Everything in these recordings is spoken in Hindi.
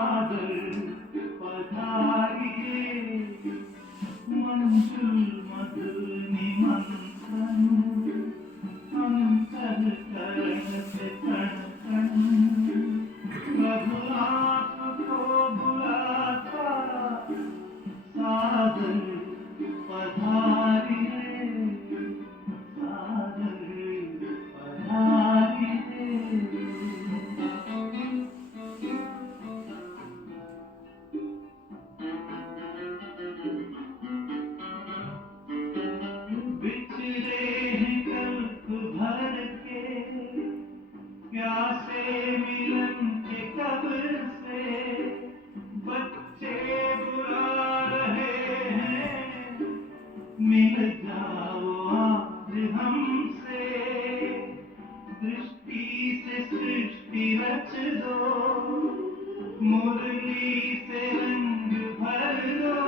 सागर पधारिए मंजुल मधुनि मंथन अंतर कर्ण से कण कण प्रभु आपको बुलाता सागर पधारिए सागर पधारिए बिछड़े हैं कल्प भर के प्यासे मिलन के कब से बच्चे बुला रहे हैं मिल जाओ आज हमसे दृष्टि से सृष्टि रच दो मुरली से रंग भर दो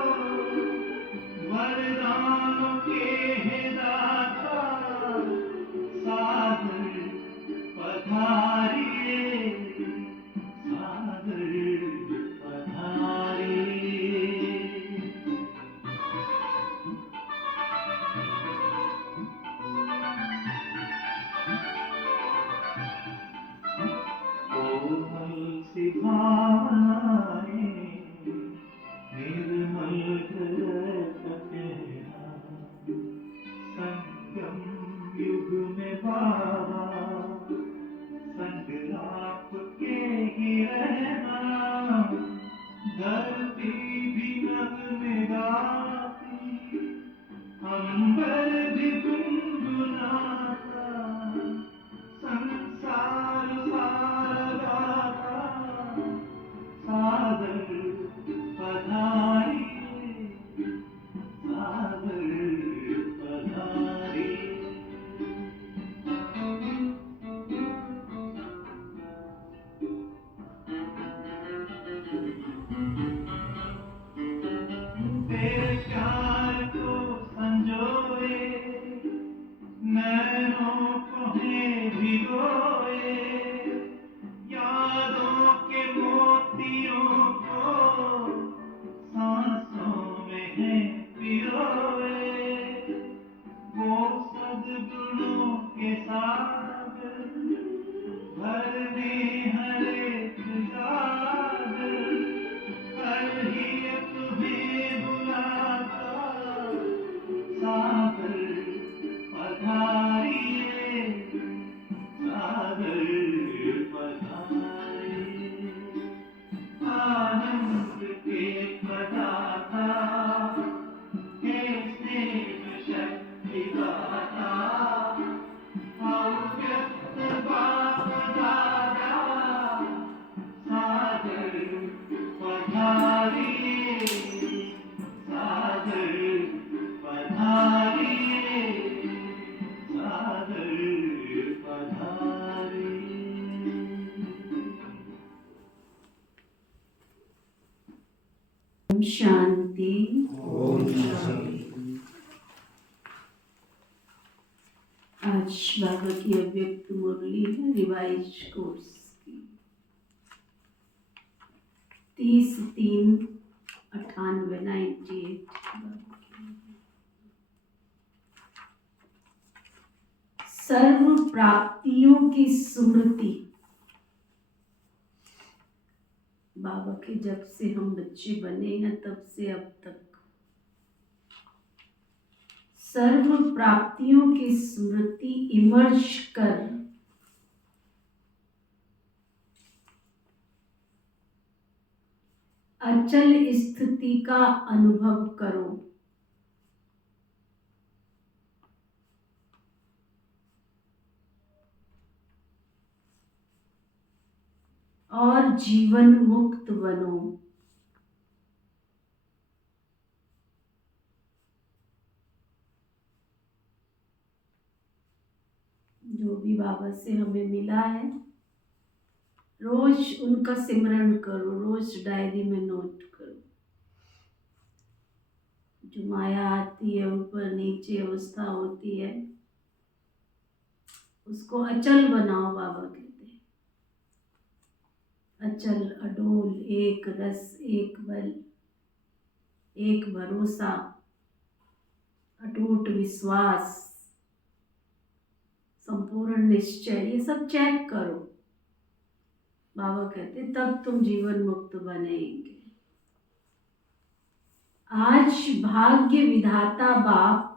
वरदानों के हे दाता सागर पधारिए सागर पधारिए कोमल सी भावनाएं निर्मल कहना संगम युग में बाबा संग आपके ही रहना धरती भी नभ में गाती अंबर भी गुनगुनाता संसार सारा गाता सागर पधारिए सागर पधारिए तेरे प्यार को संजोए नैनों को है भिगोए यादों के मोतियों को सांसों में है पिरोए वो सद्गुणों के सागर भरने हर एक सागर हर ही तुम्हें बुलाता सागर पधारिए सागर पधारिए आनंद के प्रदाता हे स्नेह शक्ति दाता अव्यक्त बाप दादा सागर पधारिए सागर पधारिए सागर पधारिए शांति। ओम शांति। आज बाबा की अव्यक्त मुरली है रिवाइज कोर्स की 30/3/98 सर्व प्राप्तियों की स्मृति। बाबा के जब से हम बच्चे बने हैं तब से अब तक सर्व प्राप्तियों की स्मृति इमर्ज कर अचल स्थिति का अनुभव करो। और जीवन मुक्त बनो। जो भी बाबा से हमें मिला है रोज उनका सिमरन करो, रोज डायरी में नोट करो। जो माया आती है ऊपर नीचे अवस्था होती है उसको अचल बनाओ। बाबा कहते हैं अचल अडोल, एक रस एक बल, एक भरोसा, अटूट विश्वास, संपूर्ण निश्चय, ये सब चेक करो। बाबा कहते तब तुम जीवन मुक्त बनेंगे। आज भाग्य विधाता बाप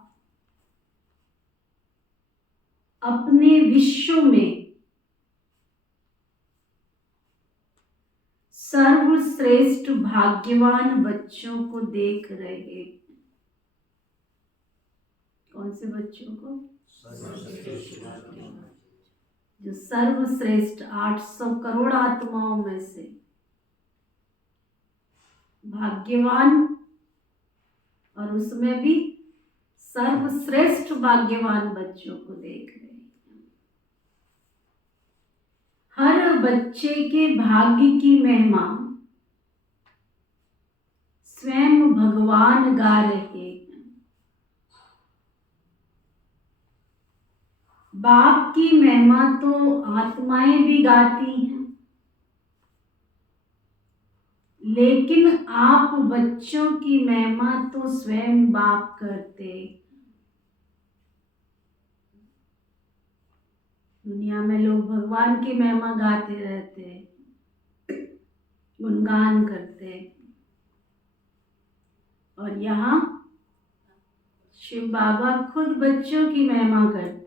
अपने विश्व में सर्वश्रेष्ठ भाग्यवान बच्चों को देख रहे हैं। कौन से बच्चों को? जो सर्वश्रेष्ठ 800 करोड़ आत्माओं में से भाग्यवान, और उसमें भी सर्वश्रेष्ठ भाग्यवान बच्चों को देख रहे हैं। हर बच्चे के भाग्य की महिमा स्वयं भगवान गा रहे हैं। बाप की महिमा तो आत्माएं भी गाती हैं, लेकिन आप बच्चों की महिमा तो स्वयं बाप करते। दुनिया में लोग भगवान की महिमा गाते रहते, गुणगान करते, और यहाँ शिव बाबा खुद बच्चों की महिमा करते।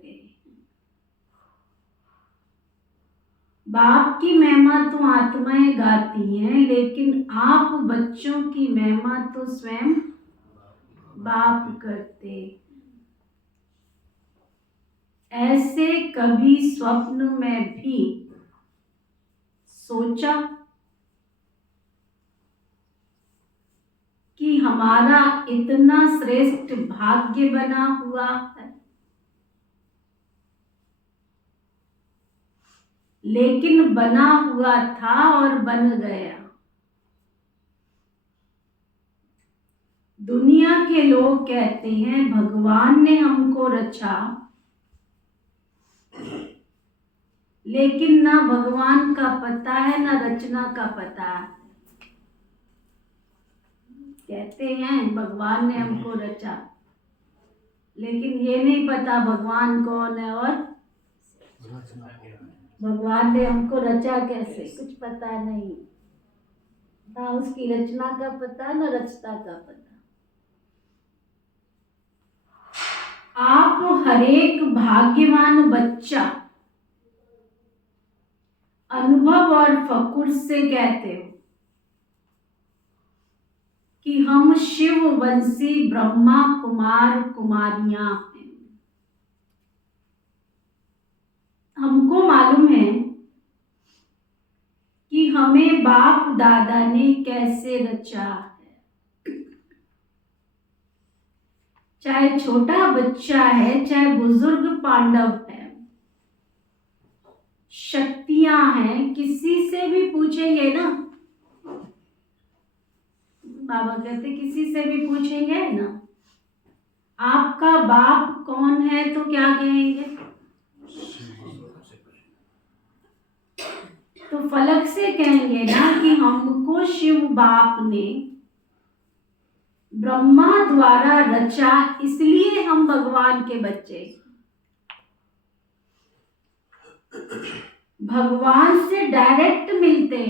बाप की महिमा तो आत्माएं गाती हैं, लेकिन आप बच्चों की महिमा तो स्वयं बाप करते। ऐसे कभी स्वप्न में भी सोचा कि हमारा इतना श्रेष्ठ भाग्य बना हुआ है, लेकिन बना हुआ था और बन गया। दुनिया के लोग कहते हैं भगवान ने हमको रचा, लेकिन ना भगवान का पता है ना रचना का पता है। कहते हैं भगवान ने हमको रचा, लेकिन ये नहीं पता भगवान कौन है और भगवान ने हमको रचा कैसे, कुछ पता नहीं। ना उसकी रचना का पता ना रचता का पता। आप हरेक भाग्यवान बच्चा अनुभव और फकुर से कहते हो कि हम शिव वंशी ब्रह्मा कुमार कुमारियां हैं। हमको मालूम है कि हमें बाप दादा ने कैसे रचा है। चाहे छोटा बच्चा है, चाहे बुजुर्ग पांडव है, शक्तियां हैं, किसी से भी पूछेंगे ना, बाबा कहते किसी से भी पूछेंगे ना आपका बाप कौन है, तो क्या कहेंगे? तो फलक से कहेंगे ना कि हमको शिव बाप ने ब्रह्मा द्वारा रचा, इसलिए हम भगवान के बच्चे। भगवान से डायरेक्ट मिलते,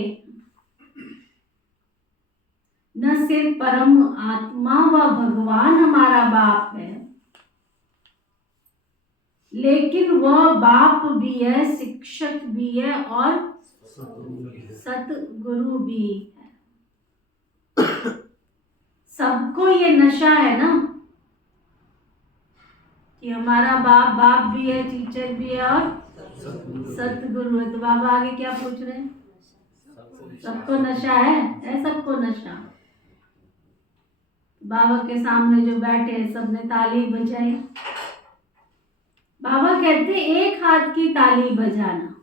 न सिर्फ परम आत्मा व भगवान हमारा बाप है, लेकिन वह बाप भी है, शिक्षक भी है और सतगुरु भी है। सबको ये नशा है ना कि हमारा बाप बाप भी है, टीचर भी है और सतगुरु है। तो बाबा आगे क्या पूछ रहे हैं? सबको नशा है सबको नशा। बाबा के सामने जो बैठे हैं सबने ताली बजाई। बाबा कहते एक हाथ की ताली बजाना,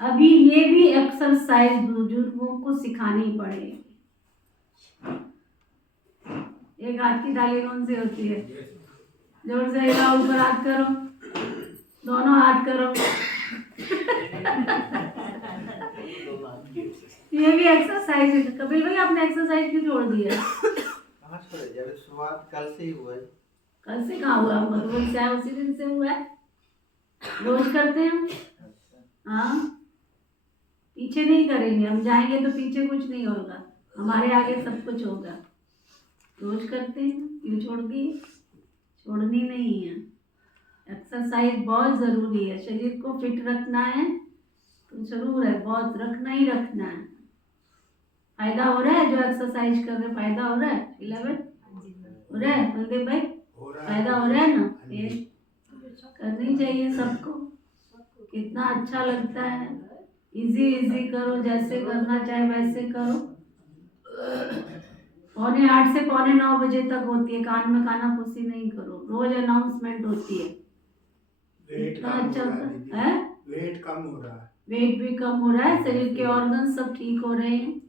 अभी ये भी एक्सरसाइज बुजुर्गों को सिखानी पड़ेगी। एक हाथ की ताली कौन सी होती है? जोर से हिलाओ, ऊपर हाथ करो, दोनों हाथ करो। ये भी एक्सरसाइज है। कपिल भाई आपने एक्सरसाइज क्यों छोड़ दिया? कहाँ छोड़े जी, अभी शुरुआत कल से ही हुआ है। कल से कहाँ हुआ? मधुबन से आया उसी दिन से हुआ है। रोज करते हैं हम। हाँ, पीछे नहीं करेंगे, हम जाएंगे तो पीछे कुछ नहीं होगा, हमारे आगे सब कुछ होगा। रोज करते हैं, क्यों छोड़ दिए? छोड़नी नहीं है। एक्सरसाइज बहुत ज़रूरी है, शरीर को फिट रखना है तो जरूर है, बहुत रखना ही रखना है। फायदा हो रहा है जो एक्सरसाइज कर रहे, फायदा हो रहा है? 11 हो रहा है बलदेव भाई? फायदा हो रहा है ना? ये करनी चाहिए सबको, कितना अच्छा लगता है। इजी इजी करो, जैसे करना चाहे वैसे करो। 7:45 से 8:45 बजे तक होती है, कान में खाना खुशी नहीं करो, रोज अनाउंसमेंट होती है। वेट कितना कम अच्छा हो रहा होता है दीदी, है? वेट कम हो रहा है। वेट भी कम हो रहा है, शरीर के ऑर्गन सब ठीक हो रहे हैं।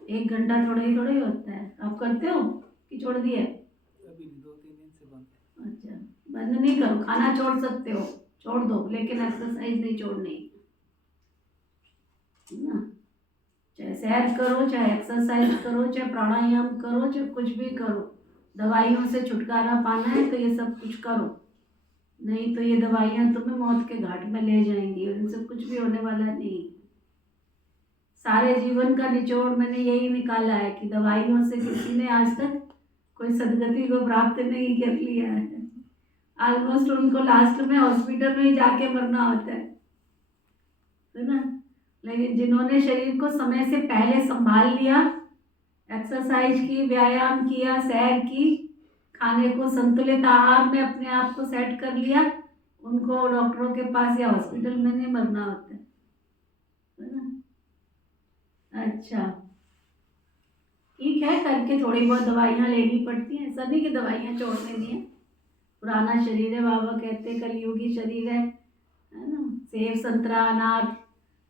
1 घंटा थोड़ा ही होता है। आप करते हो कि छोड़ दिया? अभी 2-3 दिन से बंद है। अच्छा, बंद नहीं करो, खाना छोड़ सकते हो, छोड़ दो, लेकिन एक्सरसाइज नहीं छोड़नी ना। चाहे सैर करो, चाहे एक्सरसाइज करो, चाहे प्राणायाम करो, चाहे कुछ भी करो, दवाइयों से छुटकारा पाना है तो ये सब कुछ करो, नहीं तो ये दवाइयाँ तुम्हें मौत के घाट में ले जाएंगी और इनसे कुछ भी होने वाला नहीं। सारे जीवन का निचोड़ मैंने यही निकाला है कि दवाइयों से किसी ने आज तक कोई सदगति को प्राप्त नहीं कर लिया है। ऑलमोस्ट उनको लास्ट में हॉस्पिटल में ही जाके मरना होता है ना। लेकिन जिन्होंने शरीर को समय से पहले संभाल लिया, एक्सरसाइज की, व्यायाम किया, सैर की, खाने को संतुलित आहार में अपने आप को सेट कर लिया, उनको डॉक्टरों के पास या हॉस्पिटल में नहीं मरना होता है ना। अच्छा, ठीक है, करके थोड़ी बहुत दवाइयाँ लेनी पड़ती हैं, ऐसा नहीं कि दवाइयाँ छोड़ देनी है। पुराना शरीर है, बाबा कहते हैं कलयुगी शरीर है ना। सेब, संतरा, अनार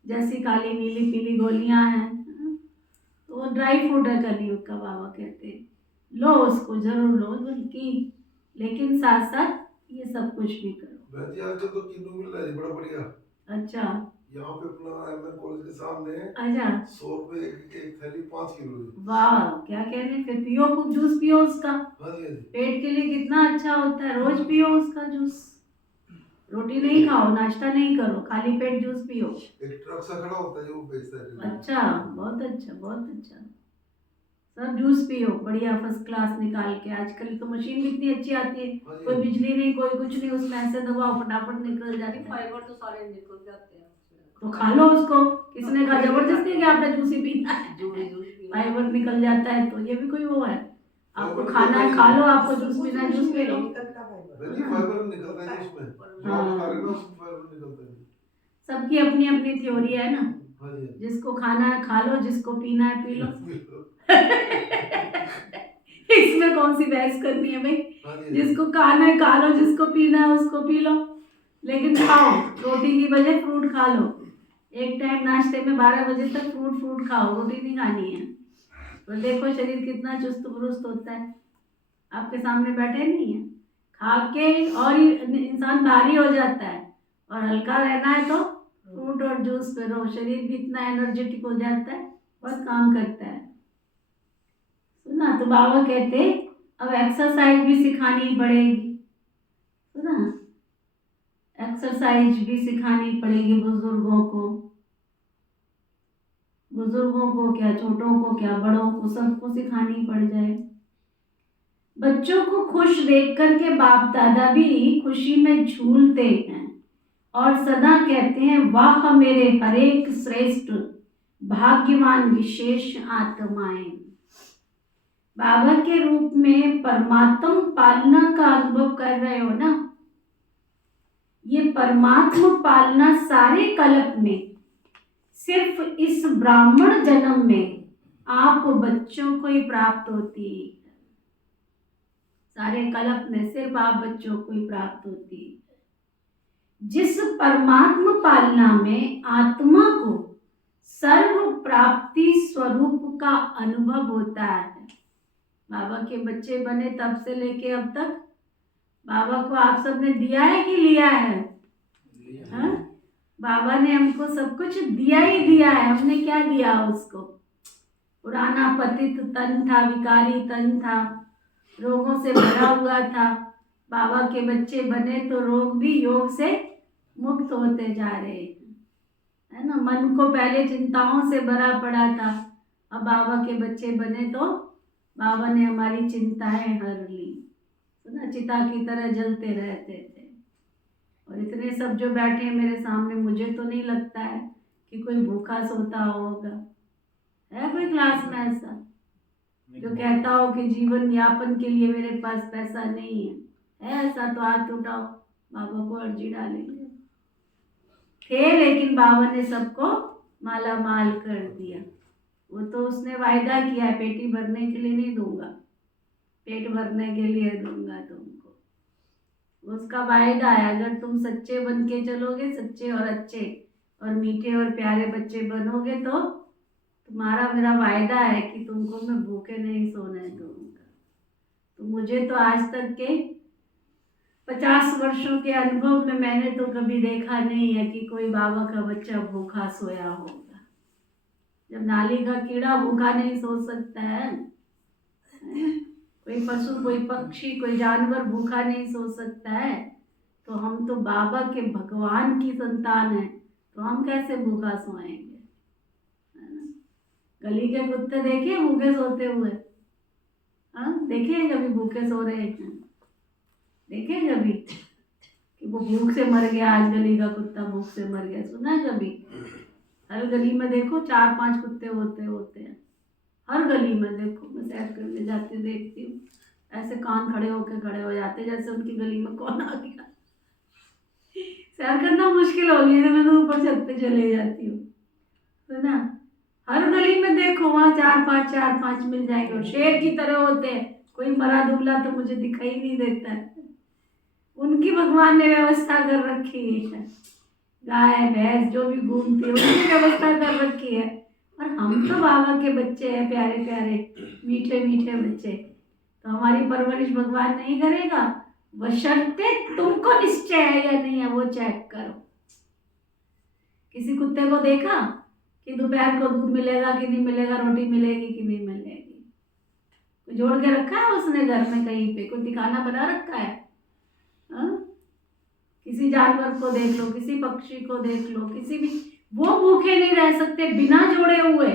जैसी काली नीली पीली गोलियां हैं, तो वो ड्राई फ्रूट है कलयुग का, बाबा कहते हैं लो उसको, जरूर लो बल्कि, लेकिन साथ साथ ये सब कुछ भी करो। भैंजी आजकल तो किलो मिल रहा है बड़ा बढ़िया। अच्छा, यहाँ पे अपना एमएन कॉलेज के सामने अच्छा, 100 रुपए एक थैली 5 किलो की। वाह, क्या कह रहे हैं? फिर पियो, खूब जूस पियो उसका, हाँ जी हाँ जी। पेट के लिए कितना अच्छा होता है, रोज पियो उसका जूस। रोटी नहीं खाओ, नाश्ता नहीं करो, खाली पेट जूस पियो। एक ट्रक सा खड़ा होता है जो बेचता है। अच्छा, बहुत अच्छा, बहुत अच्छा। सब जूस पियो बढ़िया, फर्स्ट क्लास निकाल के। आजकल तो मशीन कितनी अच्छी आती है, कोई बिजली नहीं, कोई कुछ नहीं, उसमें ऐसे दबाओ फटाफट निकल जाती है। फाइबर तो सारे निकल जाते हैं, तो खा लो उसको, किसने कहा जबरदस्ती कि आपने जूस ही पीना है? जूस फाइबर निकल जाता है तो ये भी कोई वो है? आपको खाना है खा लो, आपको जूस पीना है जूस पी लो। भैंजी फाइबर निकलता है उसमें, जो हाँ। आप खा रहे हो ना उसमें फाइबर निकलता है। सबकी अपनी अपनी थ्योरी है ना। हाँ जी। जिसको खाना है खा लो, जिसको पीना है पी लो। इसमें कौन सी बहस करनी है भाई? हाँ जी। जिसको खाना है खा लो, जिसको पीना है उसको पी लो, लेकिन खाओ, रोटी की बजाय फ्रूट खा लो। एक टाइम नाश्ते में 12 बजे तक फ्रूट खाओ, रोटी नहीं खानी है। तो देखो शरीर कितना चुस्त दुरुस्त होता है, आपके सामने बैठे नहीं है, खा के और ही इंसान भारी हो जाता है। और हल्का रहना है तो फ्रूट और जूस पे रहो, शरीर भी इतना एनर्जेटिक हो जाता है, बहुत काम करता है। सुना? तो बाबा कहते अब एक्सरसाइज भी सिखानी पड़ेगी। सुना? एक्सरसाइज भी सिखानी पड़ेगी बुजुर्गों को। बुजुर्गों को क्या, छोटों को क्या, बड़ों को, सबको सिखानी पड़ जाए। बच्चों को खुश देख करके बाप दादा भी खुशी में झूलते हैं और सदा कहते हैं वाह मेरे हरेक श्रेष्ठ भाग्यवान विशेष आत्माएं। बाबा के रूप में परमात्म पालना का अनुभव कर रहे हो ना। ये परमात्म पालना सारे कल्प में, सिर्फ इस ब्राह्मण जन्म में आप बच्चों को ही प्राप्त होती है। सारे कल्प में सिर्फ आप बच्चों को ही प्राप्त होती है। जिस परमात्म पालना में आत्मा को सर्व प्राप्ति स्वरूप का अनुभव होता है। बाबा के बच्चे बने तब से लेके अब तक बाबा को आप सबने दिया है कि लिया है? हाँ? बाबा ने हमको सब कुछ दिया ही दिया है, हमने क्या दिया उसको? पुराना पतित तन था, विकारी तन था, रोगों से भरा हुआ था। बाबा के बच्चे बने तो रोग भी योग से मुक्त होते जा रहे हैं, है ना। मन को पहले चिंताओं से भरा पड़ा था, अब बाबा के बच्चे बने तो बाबा ने हमारी चिंताएं हर ली, तो ना चिता की तरह जलते रहते थे। और इतने सब जो बैठे हैं मेरे सामने, मुझे तो नहीं लगता है कि कोई भूखा सोता होगा। है कोई क्लास में ऐसा जो कहता हो कि जीवन यापन के लिए मेरे पास पैसा नहीं है? ऐसा तो हाथ उठाओ, बाबा को अर्जी डालेंगे। थे, लेकिन बाबा ने सबको माला माल कर दिया। वो तो उसने वायदा किया है, पेटी भरने के लिए नहीं दूंगा, पेट भरने के लिए दूंगा तुमको। उसका वायदा है, अगर तुम सच्चे बन के चलोगे, सच्चे और अच्छे और मीठे और प्यारे बच्चे बनोगे, तो तुम्हारा मेरा वायदा है कि तुमको मैं भूखे नहीं सोने दूंगा। तो मुझे तो आज तक के 50 वर्षों के अनुभव में मैंने तो कभी देखा नहीं है कि कोई बाबा का बच्चा भूखा सोया होगा। जब नाली का कीड़ा भूखा नहीं सो सकता है, कोई पशु, कोई पक्षी, कोई जानवर भूखा नहीं सो सकता है, तो हम तो बाबा के भगवान की संतान है, तो हम कैसे भूखा सोएंगे? गली के कुत्ते देखे भूखे सोते हुए? हाँ, देखे कभी भूखे सो रहे हैं? देखे कभी कि वो भूख से मर गया, आज गली का कुत्ता भूख से मर गया? सुना है कभी? हर गली में देखो 4-5 कुत्ते होते हैं, हर गली में देखो। मैं सैर करने जाती हूँ, देखती हूँ, ऐसे कान खड़े हो जाते जैसे उनकी गली में कौन आ गया। सैर करना मुश्किल हो गई, तो मैं तो ऊपर छत पे चले जाती हूँ, तो ना हर गली में देखो वहाँ 4-5 मिल जाएंगे, और शेर की तरह होते हैं। कोई मरा दुबला तो मुझे दिखाई नहीं देता है। उनकी भगवान ने व्यवस्था कर रखी है, गाय भैंस जो भी घूमती है उनकी व्यवस्था कर रखी है। और हम तो बाबा के बच्चे हैं, प्यारे प्यारे मीठे मीठे बच्चे, तो हमारी परवरिश भगवान नहीं करेगा? बशर्ते तुमको निश्चय है या नहीं है, वो चेक करो। किसी कुत्ते को देखा कि दोपहर को दूध मिलेगा कि नहीं मिलेगा, रोटी मिलेगी कि नहीं मिलेगी? कोई जोड़ के रखा है उसने घर में कहीं पे? कोई ठिकाना बना रखा है? हाँ? किसी जानवर को देख लो, किसी पक्षी को देख लो, किसी भी, वो भूखे नहीं रह सकते बिना जोड़े हुए,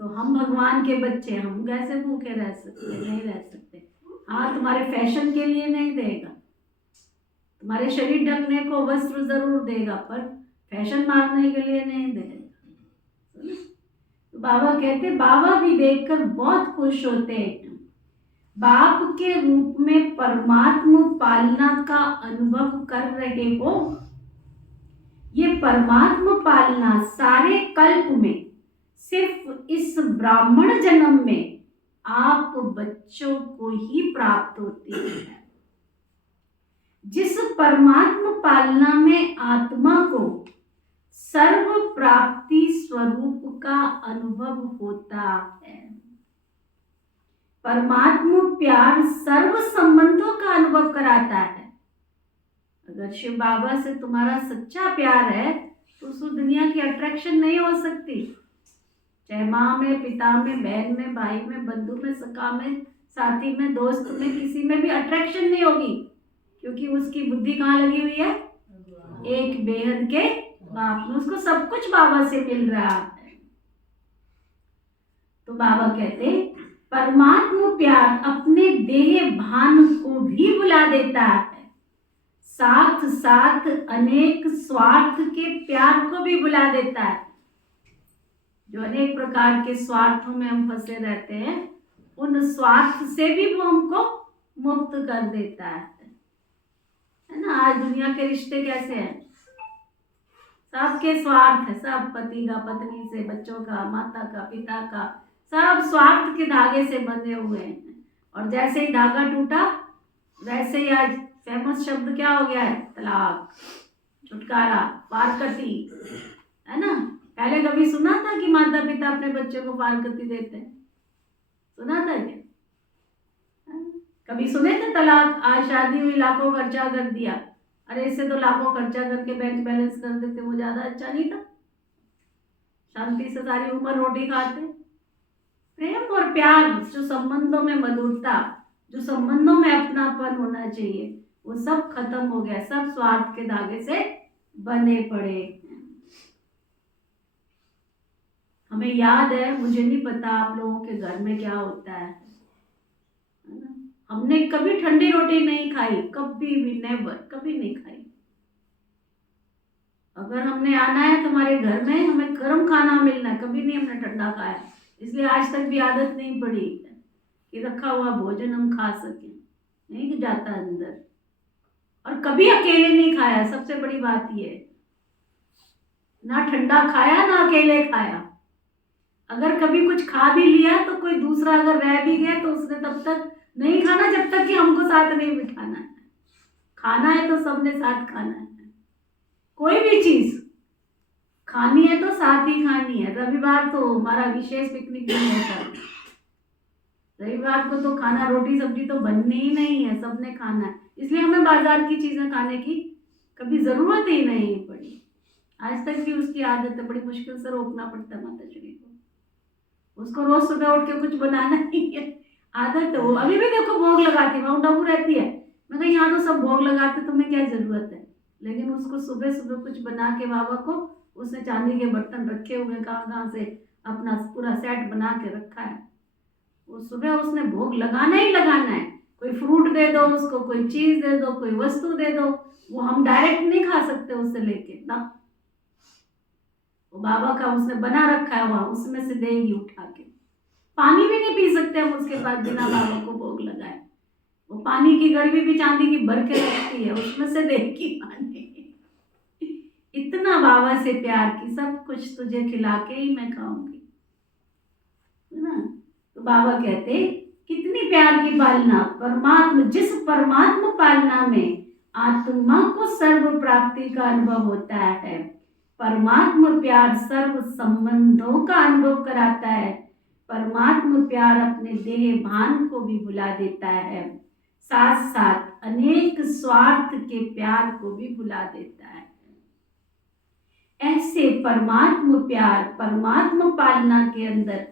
तो हम भगवान के बच्चे, हम कैसे भूखे रह सकते? नहीं रह सकते। हाँ, तुम्हारे फैशन के लिए नहीं देगा, तुम्हारे शरीर ढकने को वस्त्र जरूर देगा, पर फैशन मारने के लिए नहीं देगा। तो बाबा कहते, बाबा भी देखकर बहुत खुश होते हैं। बाप के रूप में परमात्मा पालना का अनुभव कर रहे हो। ये परमात्मा पालना सारे कल्प में सिर्फ इस ब्राह्मण जन्म में आप बच्चों को ही प्राप्त होती है। जिस परमात्मा पालना में आत्मा को सर्व प्राप्ति स्वरूप का अनुभव होता है। परमात्मा प्यार सर्व संबंधों का अनुभव कराता है। अगर शिव बाबा से तुम्हारा सच्चा प्यार है तो उस दुनिया की अट्रैक्शन नहीं हो सकती। चाहे माँ में, पिता में, बहन में, भाई में, बंधु में, सखा में, साथी में, दोस्त में, किसी में भी अट्रैक्शन नहीं होगी, क्योंकि उसकी बुद्धि कहाँ लगी हुई है? एक बेहद के बाप में। उसको सब कुछ बाबा से मिल रहा है। तो बाबा कहते, परमात्मा प्यार अपने देह भान को भी बुला देता है, साथ साथ अनेक स्वार्थ के प्यार को भी बुला देता है। जो अनेक प्रकार के स्वार्थों में हम फंसे रहते हैं, उन स्वार्थ से भी वो हमको मुक्त कर देता है ना। आज दुनिया के रिश्ते कैसे हैं? सबके स्वार्थ है, सब पति का पत्नी से, बच्चों का, माता का, पिता का, सब स्वार्थ के धागे से बंधे हुए हैं। और जैसे ही धागा टूटा, वैसे ही आज फेमस शब्द क्या हो गया है? तलाक, छुटकारा, फारकती, है ना। पहले कभी सुना था कि माता पिता अपने बच्चे को फारकती देते हैं? सुना था क्या? कभी सुने थे तलाक? आज शादी हुई, लाखों खर्चा कर दिया, अरे इससे तो लाखों खर्चा करके बैंक बैलेंस कर देते, वो ज़्यादा अच्छा नहीं था? शांति से सारी उम्र रोटी खाते। प्रेम और प्यार, जो संबंधों में मधुरता, जो संबंधों में अपनापन होना चाहिए, वो सब खत्म हो गया, सब स्वार्थ के धागे से बने पड़े। हमें याद है, मुझे नहीं पता आप लोगों के घर में क्या होता है ना? हमने कभी ठंडी रोटी नहीं खाई, कभी भी, नेवर, कभी नहीं खाई। अगर हमने आना है तुम्हारे घर में, हमें गर्म खाना मिलना है, कभी नहीं हमने ठंडा खाया। इसलिए आज तक भी आदत नहीं पड़ी कि रखा हुआ भोजन हम खा सकें, नहीं जाता अंदर। और कभी अकेले नहीं खाया, सबसे बड़ी बात ये, ना ठंडा खाया ना अकेले खाया। अगर कभी कुछ खा भी लिया तो कोई दूसरा अगर रह भी गया तो उसने तब तक नहीं खाना जब तक कि हमको साथ नहीं बिठाना है। खाना है तो सबने साथ खाना है। कोई भी चीज खानी है तो साथ ही खानी है। रविवार तो हमारा विशेष पिकनिक नहीं होता, रविवार को तो खाना, रोटी सब्जी तो बननी ही नहीं है, सबने खाना है। इसलिए हमें बाजार की चीजें खाने की कभी जरूरत ही नहीं पड़ी। आज तक भी उसकी आदत है, बड़ी मुश्किल से रोकना पड़ता है माता श्री को। उसको रोज सुबह उठ के कुछ बनाना ही है, आदत है। वो अभी भी देखो भोग लगाती है, माउंट आबू रहती है। मैं कहीं यहाँ तो सब भोग लगाते, तुम्हें क्या जरूरत है? लेकिन उसको सुबह सुबह कुछ बना के बाबा को, उसने चांदी के बर्तन रखे हुए, कहाँ कहाँ से अपना पूरा सेट बना के रखा है। वो सुबह उसने भोग लगाना ही लगाना है। कोई फ्रूट दे दो उसको, कोई चीज दे दो, कोई वस्तु दे दो, वो हम डायरेक्ट नहीं खा सकते उससे लेके ना। वो बाबा का उसने बना रखा है वहाँ, उसमें से देगी उठा के। पानी भी नहीं पी सकते हम उसके बाद बिना बाबा को भोग लगाए। वो पानी की गड़वी भी चांदी की भर के रखती है, उसमें से देगी पानी। इतना बाबा से प्यार की, सब कुछ तुझे खिला के ही मैं खाऊंगी, है ना? तो बाबा कहते, कितनी प्यार की पालना, परमात्मा, जिस परमात्मा पालना में आत्मा को सर्व प्राप्ति का अनुभव होता है, परमात्मा प्यार सर्व संबंधों का अनुभव कराता है। परमात्मा प्यार अपने देह भान को भी भुला देता है, साथ साथ अनेक स्वार्थ के प्यार को भी भुला देता है। ऐसे परमात्मा प्यार, परमात्मा पालना के अंदर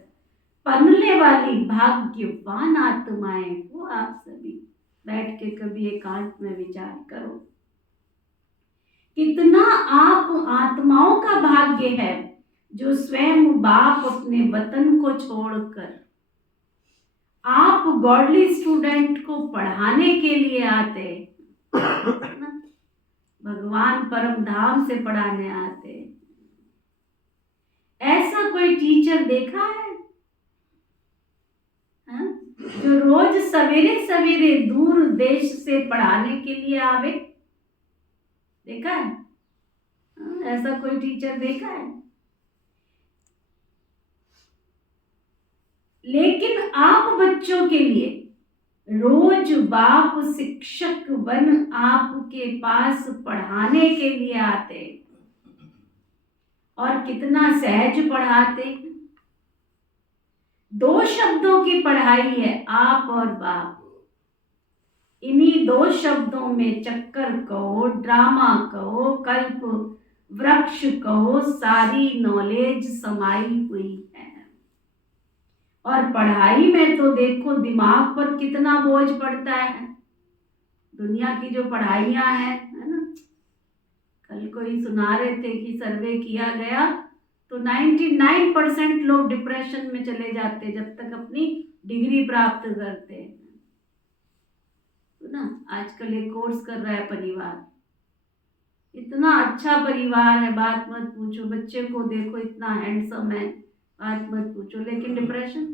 पलने वाली भाग्यवान आत्माएं, वो आप सभी बैठ के कभी एकांत में विचार करो। कितना आप आत्माओं का भाग्य है जो स्वयं बाप अपने वतन को छोड़कर आप गॉडली स्टूडेंट को पढ़ाने के लिए आते, भगवान परम धाम से पढ़ाने आते। ऐसा कोई टीचर देखा है हा? जो रोज सवेरे सवेरे दूर देश से पढ़ाने के लिए आवे? देखा है? ऐसा कोई टीचर देखा है? लेकिन आप बच्चों के लिए रोज बाप शिक्षक बन आपके पास पढ़ाने के लिए आते, और कितना सहज पढ़ाते। 2 शब्दों की पढ़ाई है, आप और बाप। इन्हीं 2 शब्दों में चक्कर कहो, ड्रामा कहो, कल्प वृक्ष कहो, सारी नॉलेज समाई हुई है। और पढ़ाई में तो देखो दिमाग पर कितना बोझ पड़ता है। दुनिया की जो पढ़ाइयाँ हैं, है ना, कल कोई सुना रहे थे कि सर्वे किया गया तो 99% लोग डिप्रेशन में चले जाते जब तक अपनी डिग्री प्राप्त करते हैं, तो ना। आजकल एक कोर्स कर रहा है परिवार, इतना अच्छा परिवार है, बात मत पूछो। बच्चे को देखो इतना हैंडसम है, बात मत पूछो। लेकिन डिप्रेशन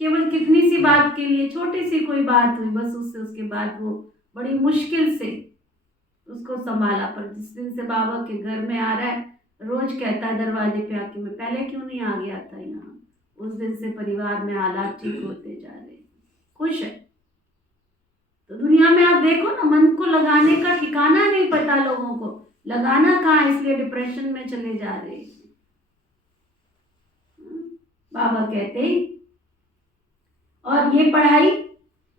केवल कितनी सी बात के लिए, छोटी सी कोई बात हुई बस, उसके बाद वो बड़ी मुश्किल से उसको संभाला। पर जिस दिन से बाबा के घर में आ रहा है, रोज कहता है दरवाजे पे आके, मैं पहले क्यों नहीं आ गया था यहाँ। उस दिन से परिवार में हालात ठीक होते जा रहे, खुश है। तो दुनिया में आप देखो ना, मन को लगाने का ठिकाना नहीं पता लोगों को, लगाना कहाँ, इसलिए डिप्रेशन में चले जा रहे हैं। बाबा कहते, और ये पढ़ाई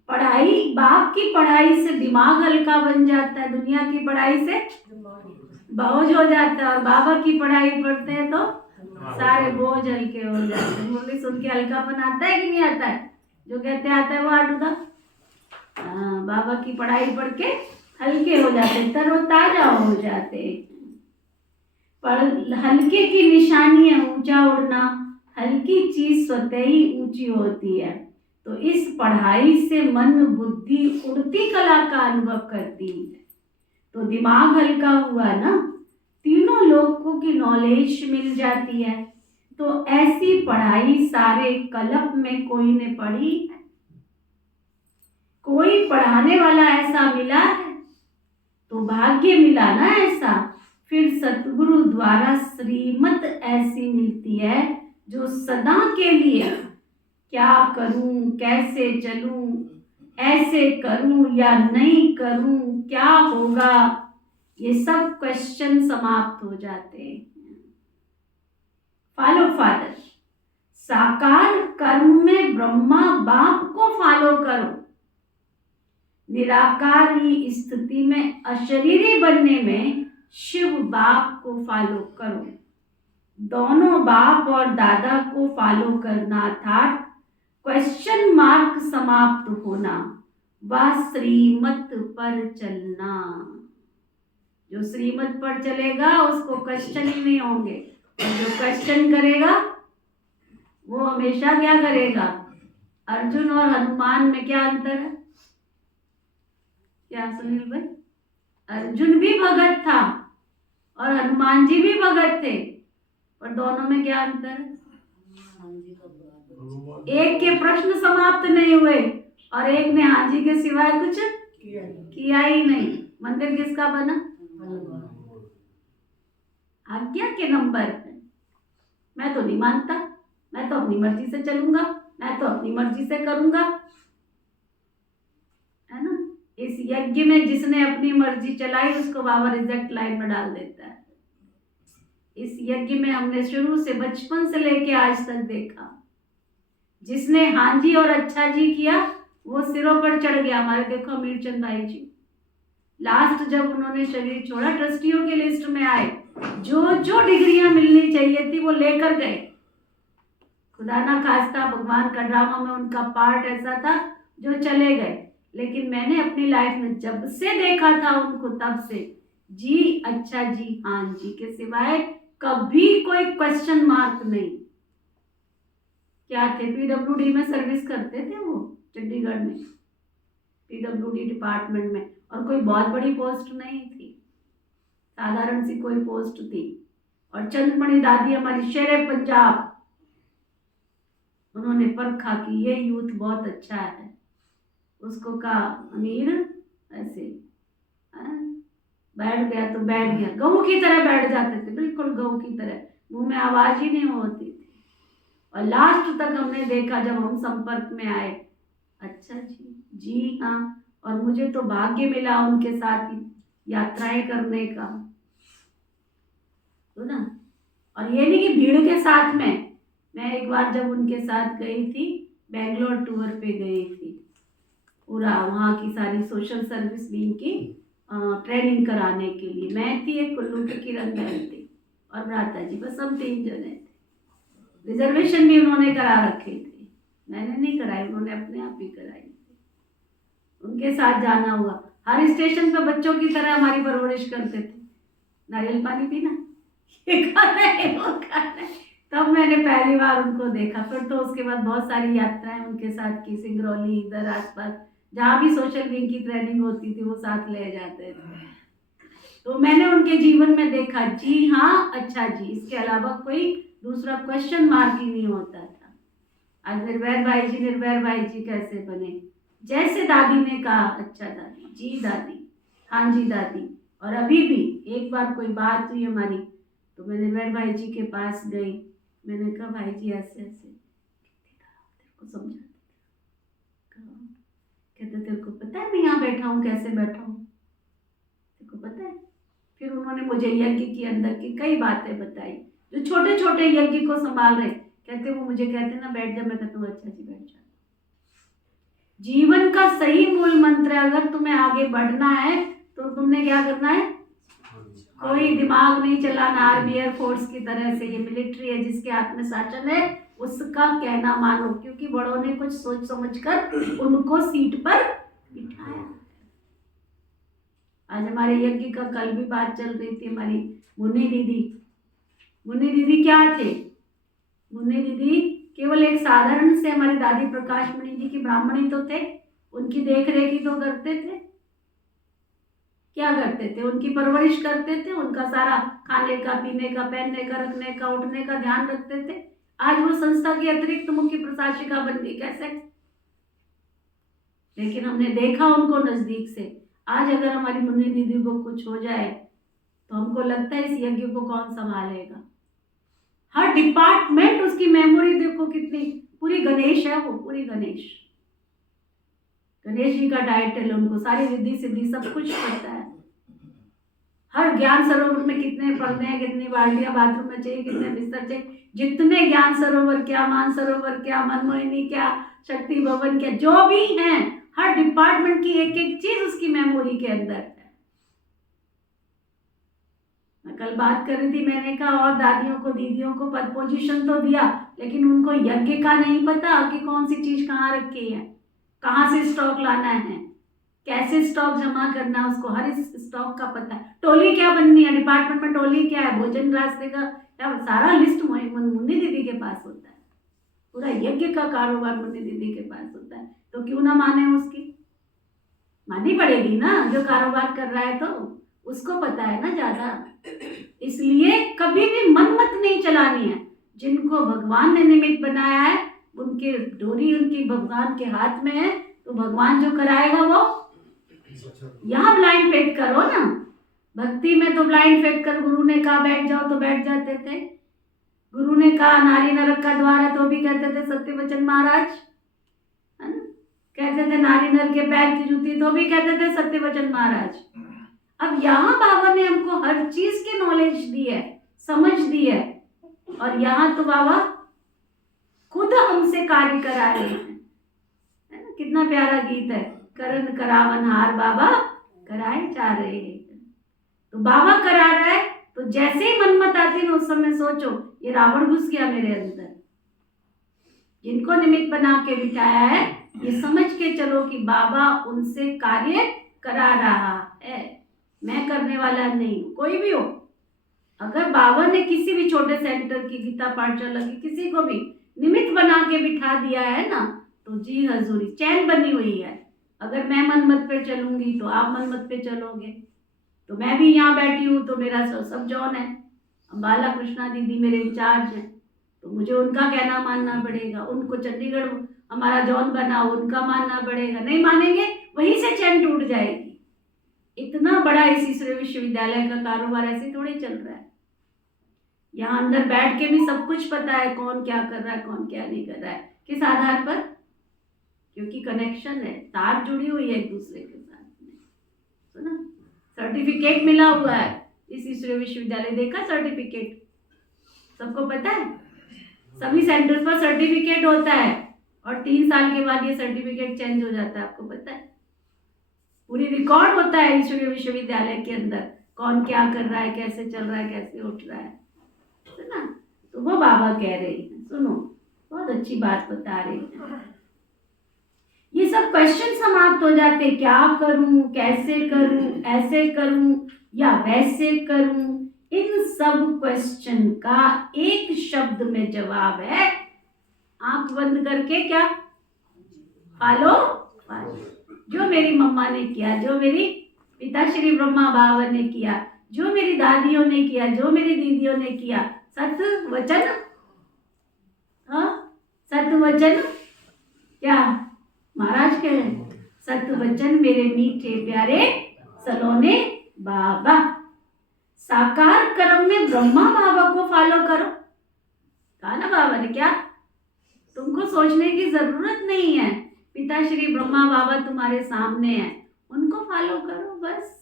पढ़ाई, बाप की पढ़ाई से दिमाग हल्का बन जाता है, दुनिया की पढ़ाई से बोझ हो जाता है, और बाबा की पढ़ाई पढ़ते हैं तो सारे बोझ हल्के हो जाते हैं। मुरली सुन के हल्कापन आता है कि नहीं आता है? जो कहते आता है वो आडूदा। बाबा की पढ़ाई पढ़ के हल्के हो जाते, तरोताजा हो जाते। पर हल्के की निशानी है ऊंचा उड़ना, हल्की चीज स्वतः ही ऊंची होती है। तो इस पढ़ाई से मन बुद्धि उड़ती कला का अनुभव करती है। तो दिमाग हल्का हुआ ना, तीनों लोगों की नॉलेज मिल जाती है। तो ऐसी पढ़ाई सारे कल्प में कोई ने पढ़ी है? कोई पढ़ाने वाला ऐसा मिला है? तो भाग्य मिला ना ऐसा। फिर सतगुरु द्वारा श्रीमत ऐसी मिलती है जो सदा के लिए क्या करूं, कैसे चलूं, ऐसे करूं या नहीं करूं, क्या होगा, ये सब क्वेश्चन समाप्त हो जाते हैं। फॉलो फादर, साकार कर्म में ब्रह्मा बाप को फॉलो करो, निराकारी स्थिति में अशरीरी बनने में शिव बाप को फॉलो करो। दोनों बाप और दादा को फॉलो करना अर्थात क्वेश्चन मार्क समाप्त होना, वह श्रीमत पर चलना। जो श्रीमत पर चलेगा उसको क्वेश्चन ही नहीं होंगे, और जो क्वेश्चन करेगा वो हमेशा क्या करेगा? अर्जुन और हनुमान में क्या अंतर है? क्या सुनील भाई? अर्जुन भी भगत था और हनुमान जी भी भगत थे, पर दोनों में क्या अंतर है? एक के प्रश्न समाप्त नहीं हुए और एक ने हाँ जी के सिवाय कुछ किया ही नहीं। मंदिर किसका बना? आज्ञा के नंबर पे। मैं तो नहीं मानता, मैं तो अपनी मर्जी से चलूंगा, मैं तो अपनी मर्जी से करूंगा, है ना। इस यज्ञ में जिसने अपनी मर्जी चलाई उसको बाबा रिजेक्ट लाइन में डाल देता है। इस यज्ञ में हमने शुरू से बचपन से लेके आज तक देखा, जिसने हाँ जी और अच्छा जी किया वो सिरों पर चढ़ गया। हमारे देखो अमीरचंद भाई जी, लास्ट जब उन्होंने शरीर छोड़ा ट्रस्टियों के लिस्ट में आए, जो जो डिग्रियां मिलनी चाहिए थी वो लेकर गए। खुदा ना खास्ता भगवान का ड्रामा में उनका पार्ट ऐसा था जो चले गए, लेकिन मैंने अपनी लाइफ में जब से देखा था उनको तब से जी अच्छा जी हाँ जी के सिवाय कभी कोई क्वेश्चन मार्क नहीं। क्या थे? पीडब्ल्यूडी में सर्विस करते थे वो, चंडीगढ़ में पीडब्ल्यूडी डिपार्टमेंट में, और कोई बहुत बड़ी पोस्ट नहीं थी, साधारण सी कोई पोस्ट थी। और चंद्रमणि दादी हमारी शेरे पंजाब, उन्होंने परखा कि ये यूथ बहुत अच्छा है, उसको कहा अमीर ऐसे बैठ गया तो बैठ गया, गऊ की तरह बैठ जाते थे, बिल्कुल गऊ की तरह, मुंह में आवाज ही नहीं होती थी। और लास्ट तक हमने देखा जब हम संपर्क में आए, अच्छा जी हाँ। और मुझे तो भाग्य मिला उनके साथ यात्राएं करने का, तो ना। और ये नहीं कि भीड़ के साथ में, मैं एक बार जब उनके साथ गई थी, बेंगलोर टूर पे गई थी, पूरा वहाँ की सारी सोशल सर्विस विंग की ट्रेनिंग कराने के लिए। मैं थी, एक कुल्लू की किरण बहन थी और भ्राता जी, बस हम 3 जने थे। रिजर्वेशन भी उन्होंने करा रखे थे, मैंने नहीं कराई, उन्होंने अपने आप ही कराई। उनके साथ जाना हुआ, हर स्टेशन पे बच्चों की तरह हमारी परवरिश करते थे, नारियल पानी पीना, ये खाना है वो खाना है। तब मैंने पहली बार उनको देखा। फिर तो उसके बाद बहुत सारी यात्राएं उनके साथ की, सिंगरौली इधर आसपास जहाँ भी सोशल विंग की ट्रेनिंग होती थी वो साथ ले जाते थे। तो मैंने उनके जीवन में देखा जी हाँ अच्छा जी, इसके अलावा कोई दूसरा क्वेश्चन मार्क ही नहीं होता था। आज निर्भय भाई जी कैसे बने? जैसे दादी ने कहा अच्छा दादी, जी दादी, हाँ जी दादी। और अभी भी एक बार कोई बात हुई हमारी, तो मैं निर्भय भाई जी के पास गई, मैंने कहा भाई जी ऐसे ऐसे, तेरे को समझा, कहते तेरे को पता है मैं यहाँ बैठा हूँ, कैसे बैठा हूँ, तेरे को पता है? फिर उन्होंने मुझे यज्ञ के अंदर की कई बातें बताई, जो छोटे छोटे यज्ञ को संभाल रहे। कहते वो मुझे कहते ना बैठ जा, मैं कहता हूँ अच्छा जी बैठ जा। जीवन का सही मूल मंत्र है। अगर तुम्हें आगे बढ़ना है तो तुमने क्या करना है? कोई दिमाग नहीं चलाना। आर्मी एयरफोर्स की तरह से ये मिलिट्री है, जिसके हाथ में शासन है उसका कहना मानो, क्योंकि बड़ों ने कुछ सोच समझ कर उनको सीट पर बिठाया। आज हमारे यज्ञ का कल भी बात चल रही थी। हमारी मुन्नी दीदी क्या थे? मुन्नी दीदी केवल एक साधारण से हमारी दादी प्रकाश मणि जी की ब्राह्मणी तो थे, उनकी देख रेख ही तो करते थे। क्या करते थे? उनकी परवरिश करते थे, उनका सारा खाने का, पीने का, पहनने का, रखने का, उठने का ध्यान रखते थे। आज वो संस्था की अतिरिक्त मुख्य प्रशासिका बन गई, कैसे? लेकिन हमने देखा उनको नजदीक से। आज अगर हमारी मुन्नी दीदी को कुछ हो जाए तो हमको लगता है इस यज्ञ को कौन संभालेगा। हर डिपार्टमेंट उसकी मेमोरी देखो कितनी, पूरी गणेश है वो, पूरी गणेश जी का टाइटल, उनको सारी रिद्धि सिद्धि सब कुछ पता है। हर ज्ञान सरोवर में कितने पर्दे हैं, कितनी बाल्टियां बाथरूम में चाहिए, कितने बिस्तर चाहिए, जितने ज्ञान सरोवर क्या, मान सरोवर क्या, मनमोहिनी क्या, शक्ति भवन क्या, जो भी हैं, हर डिपार्टमेंट की एक एक चीज उसकी मेमोरी के अंदर है। मैं कल बात कर रही थी, मैंने कहा और दादियों को, दीदियों को पद पोजीशन तो दिया, लेकिन उनको यज्ञ का नहीं पता कि कौन सी चीज कहाँ रखी है, कहाँ से स्टॉक लाना है, कैसे स्टॉक जमा करना है, उसको हर इस स्टॉक का पता है। टोली क्या बननी है, डिपार्टमेंट में टोली क्या है, भोजन रास्ते का सारा लिस्ट मुन्नी दीदी के पास होता है। पूरा यज्ञ का कारोबार मुन्नी दीदी के पास होता है। तो क्यों ना माने उसकी? माननी पड़ेगी ना, जो कारोबार कर रहा है तो उसको पता है ना ज्यादा। इसलिए कभी भी मन मत नहीं चलानी है। जिनको भगवान ने निमित्त बनाया है उनके डोरी उनकी भगवान के हाथ में है, तो भगवान जो कराएगा वो। यहाँ ब्लाइंड फेथ करो ना, भक्ति में तो ब्लाइंड फेथ कर। गुरु ने कहा बैठ जाओ तो बैठ जाते थे, गुरु ने कहा नारी नरक का द्वार है तो भी कहते थे सत्यवचन महाराज, है ना? कहते थे नारी नर के पैर की जूती तो भी कहते थे सत्यवचन महाराज। अब यहाँ बाबा ने हमको हर चीज की नॉलेज दी है, समझ दी है, और यहाँ तो बाबा खुद हमसे कार्य करा रहे हैं, है ना? कितना प्यारा गीत है, करन करावन हार बाबा कराए जा रहे हैं। तो बाबा करा रहा है, तो जैसे ही मनमत आती है उस समय सोचो ये रावण घुस गया मेरे अंदर। जिनको निमित्त बना के बिठाया है ये समझ के चलो कि बाबा उनसे कार्य करा रहा है, मैं करने वाला नहीं हूं। कोई भी हो, अगर बाबा ने किसी भी छोटे सेंटर की, गीता पाठशाला की, किसी को भी निमित्त बना के बिठा दिया है ना, तो जी हजूरी चैन बनी हुई है। अगर मैं मनमत पे चलूंगी तो आप मनमत पे चलोगे। तो मैं भी यहाँ बैठी हूँ तो मेरा सब जॉन है, बाला कृष्णा दीदी मेरे इंचार्ज हैं, तो मुझे उनका कहना मानना पड़ेगा। उनको चंडीगढ़ हमारा जॉन बना, उनका मानना पड़ेगा। नहीं मानेंगे वहीं से चैन टूट जाएगी। इतना बड़ा इस ईश्वरीय विश्वविद्यालय का कारोबार ऐसे थोड़ी चल रहा है। यहाँ अंदर बैठ के भी सब कुछ पता है, कौन क्या कर रहा है, कौन क्या नहीं कर रहा है। किस आधार पर? क्योंकि कनेक्शन है, तार जुड़ी हुई है एक दूसरे के साथ में, तो ना सर्टिफिकेट मिला हुआ है इस ईश्वरीय विश्वविद्यालय। देखा सर्टिफिकेट? सबको पता है, सभी सेंटर्स पर सर्टिफिकेट होता है और 3 साल के बाद ये सर्टिफिकेट चेंज हो जाता है। आपको पता है? पूरी रिकॉर्ड होता है ईश्वरीय विश्वविद्यालय के अंदर, कौन क्या कर रहा है, कैसे चल रहा है, कैसे उठ रहा है ना। तो वो बाबा कह रहे हैं, सुनो बहुत अच्छी बात बता रहे हैं। ये सब क्वेश्चन समाप्त हो जाते, क्या करूं, कैसे करूं, ऐसे करूं या वैसे करूं। इन सब क्वेश्चन का एक शब्द में जवाब है, आंख बंद करके क्या? फॉलो। जो मेरी मम्मा ने किया, जो मेरी पिता श्री ब्रह्मा बाबा ने किया, जो मेरी दादियों ने किया, जो मेरी दीदियों ने किया, सत्य वचन, हाँ सत्य वचन क्या महाराज कह रहे हैं, सत्य वचन मेरे मीठे प्यारे सलोने बाबा। साकार कर्म में ब्रह्मा बाबा को फॉलो करो। कहा ना बाबा ने, क्या तुमको सोचने की जरूरत नहीं है, पिता श्री ब्रह्मा बाबा तुम्हारे सामने हैं, उनको फॉलो करो बस।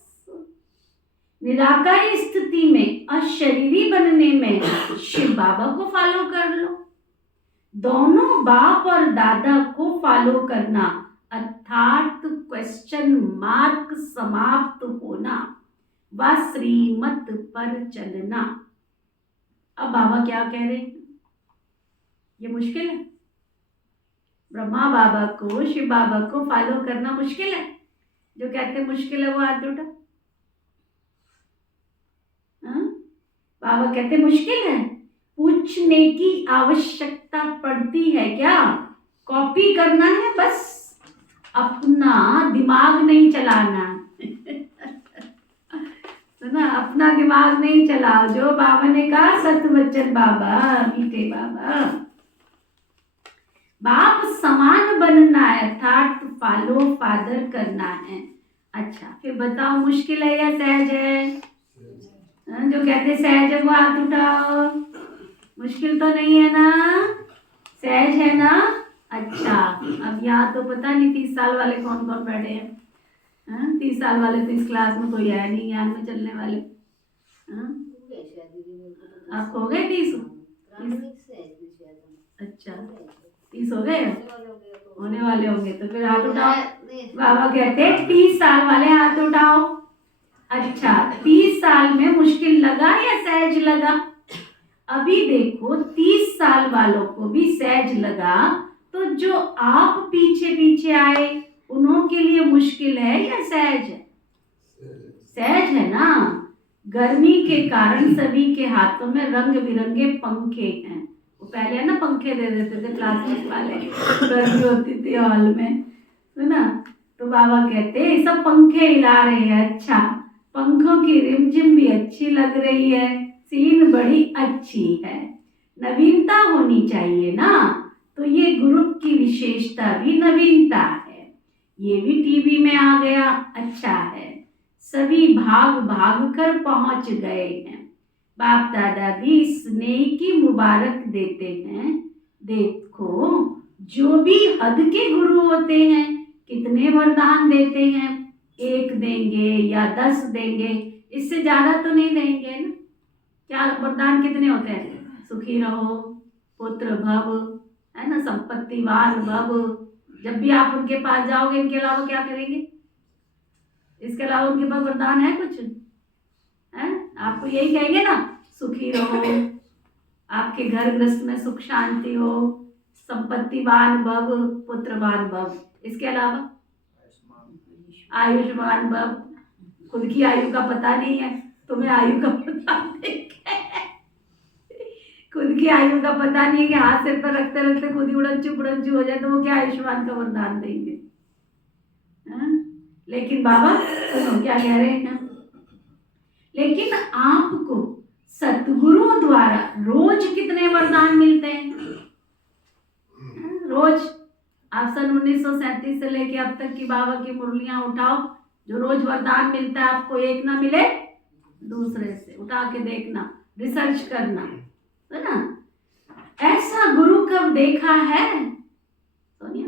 निराकारी स्थिति में, अशरीरी बनने में शिव बाबा को फॉलो कर लो। दोनों बाप और दादा को फॉलो करना अर्थात क्वेश्चन मार्क समाप्त होना व श्रीमत पर चलना। अब बाबा क्या कह रहे हैं? ये मुश्किल है। ब्रह्मा बाबा को, शिव बाबा को फॉलो करना मुश्किल है। जो कहते हैं मुश्किल है वो हाथ उठा। बाबा कहते मुश्किल है। पूछने की आवश्यकता पड़ती है क्या? कॉपी करना है बस, अपना दिमाग नहीं चलाना। सुना, अपना दिमाग नहीं चलाओ। जो बाबा ने कहा, सतवचन बाबा, मीठे बाबा, बाप समान बनना है, अर्थात फॉलो फादर करना है। अच्छा, फिर बताओ मुश्किल है या सहज है? जो कहते सहज है वो हाथ उठाओ। मुश्किल तो नहीं है ना, सहज है ना? अच्छा, अब यहाँ तो पता नहीं 30 साल वाले कौन कौन बैठे हैं। 30 साल वाले तो इस क्लास में कोई है नहीं, ज्ञान में चलने वाले। आप हो गए 30? अच्छा, 30 हो गए, होने वाले होंगे तो फिर हाथ उठाओ। बाबा कहते 30 साल वाले हाथ उठाओ। अच्छा, 30 साल में मुश्किल लगा या सहज लगा? अभी देखो, 30 साल वालों को भी सहज लगा, तो जो आप पीछे पीछे आए उन्हों के लिए मुश्किल है या सहज है? सहज है ना। गर्मी के कारण सभी के हाथों में रंग बिरंगे पंखे हैं। वो पहले ना पंखे दे देते थे प्लास्टिक वाले, गर्मी होती थी हॉल में, है ना। तो बाबा कहते सब पंखे हिला रहे हैं। अच्छा, पंखों की रिमझिम भी अच्छी लग रही है, सीन बड़ी अच्छी है। नवीनता होनी चाहिए ना, तो ये ग्रुप की विशेषता भी नवीनता है। ये भी टीवी में आ गया, अच्छा है। सभी भाग भाग कर पहुंच गए हैं। बाप दादा भी स्नेह की मुबारक देते हैं। देखो, जो भी हद के गुरु होते हैं कितने वरदान देते हैं। 1 देंगे या 10 देंगे, इससे ज्यादा तो नहीं देंगे ना। क्या वरदान कितने होते हैं? सुखी रहो, पुत्र भव, है ना, संपत्तिवान भव। जब भी आप उनके पास जाओगे, इनके अलावा क्या करेंगे? इसके अलावा उनके पास वरदान है कुछ? है? आपको यही कहेंगे ना, सुखी रहो, आपके घर गृहस्थ में सुख शांति हो, संपत्तिवान भव, पुत्रवान भव। इसके अलावा आयुष्मान भव। खुद की आयु का पता नहीं है, तुम्हें आयु का पता नहीं है। खुद की आयु का पता नहीं है कि हाथ सिर पर रखते रखते खुद ही उड़नचू पुड़नचू हो जाए, तो वो क्या आयुष्मान का वरदान देंगे? लेकिन बाबा सुनो क्या कह रहे हैं। लेकिन आपको सतगुरु द्वारा रोज कितने वरदान मिलते हैं? रोज आप सन 1937 से लेके अब तक की बाबा की मुरलियां उठाओ, जो रोज वरदान मिलता है आपको, एक ना मिले दूसरे से। उठा के देखना, रिसर्च करना, है ना। ऐसा गुरु कब देखा है सोनिया?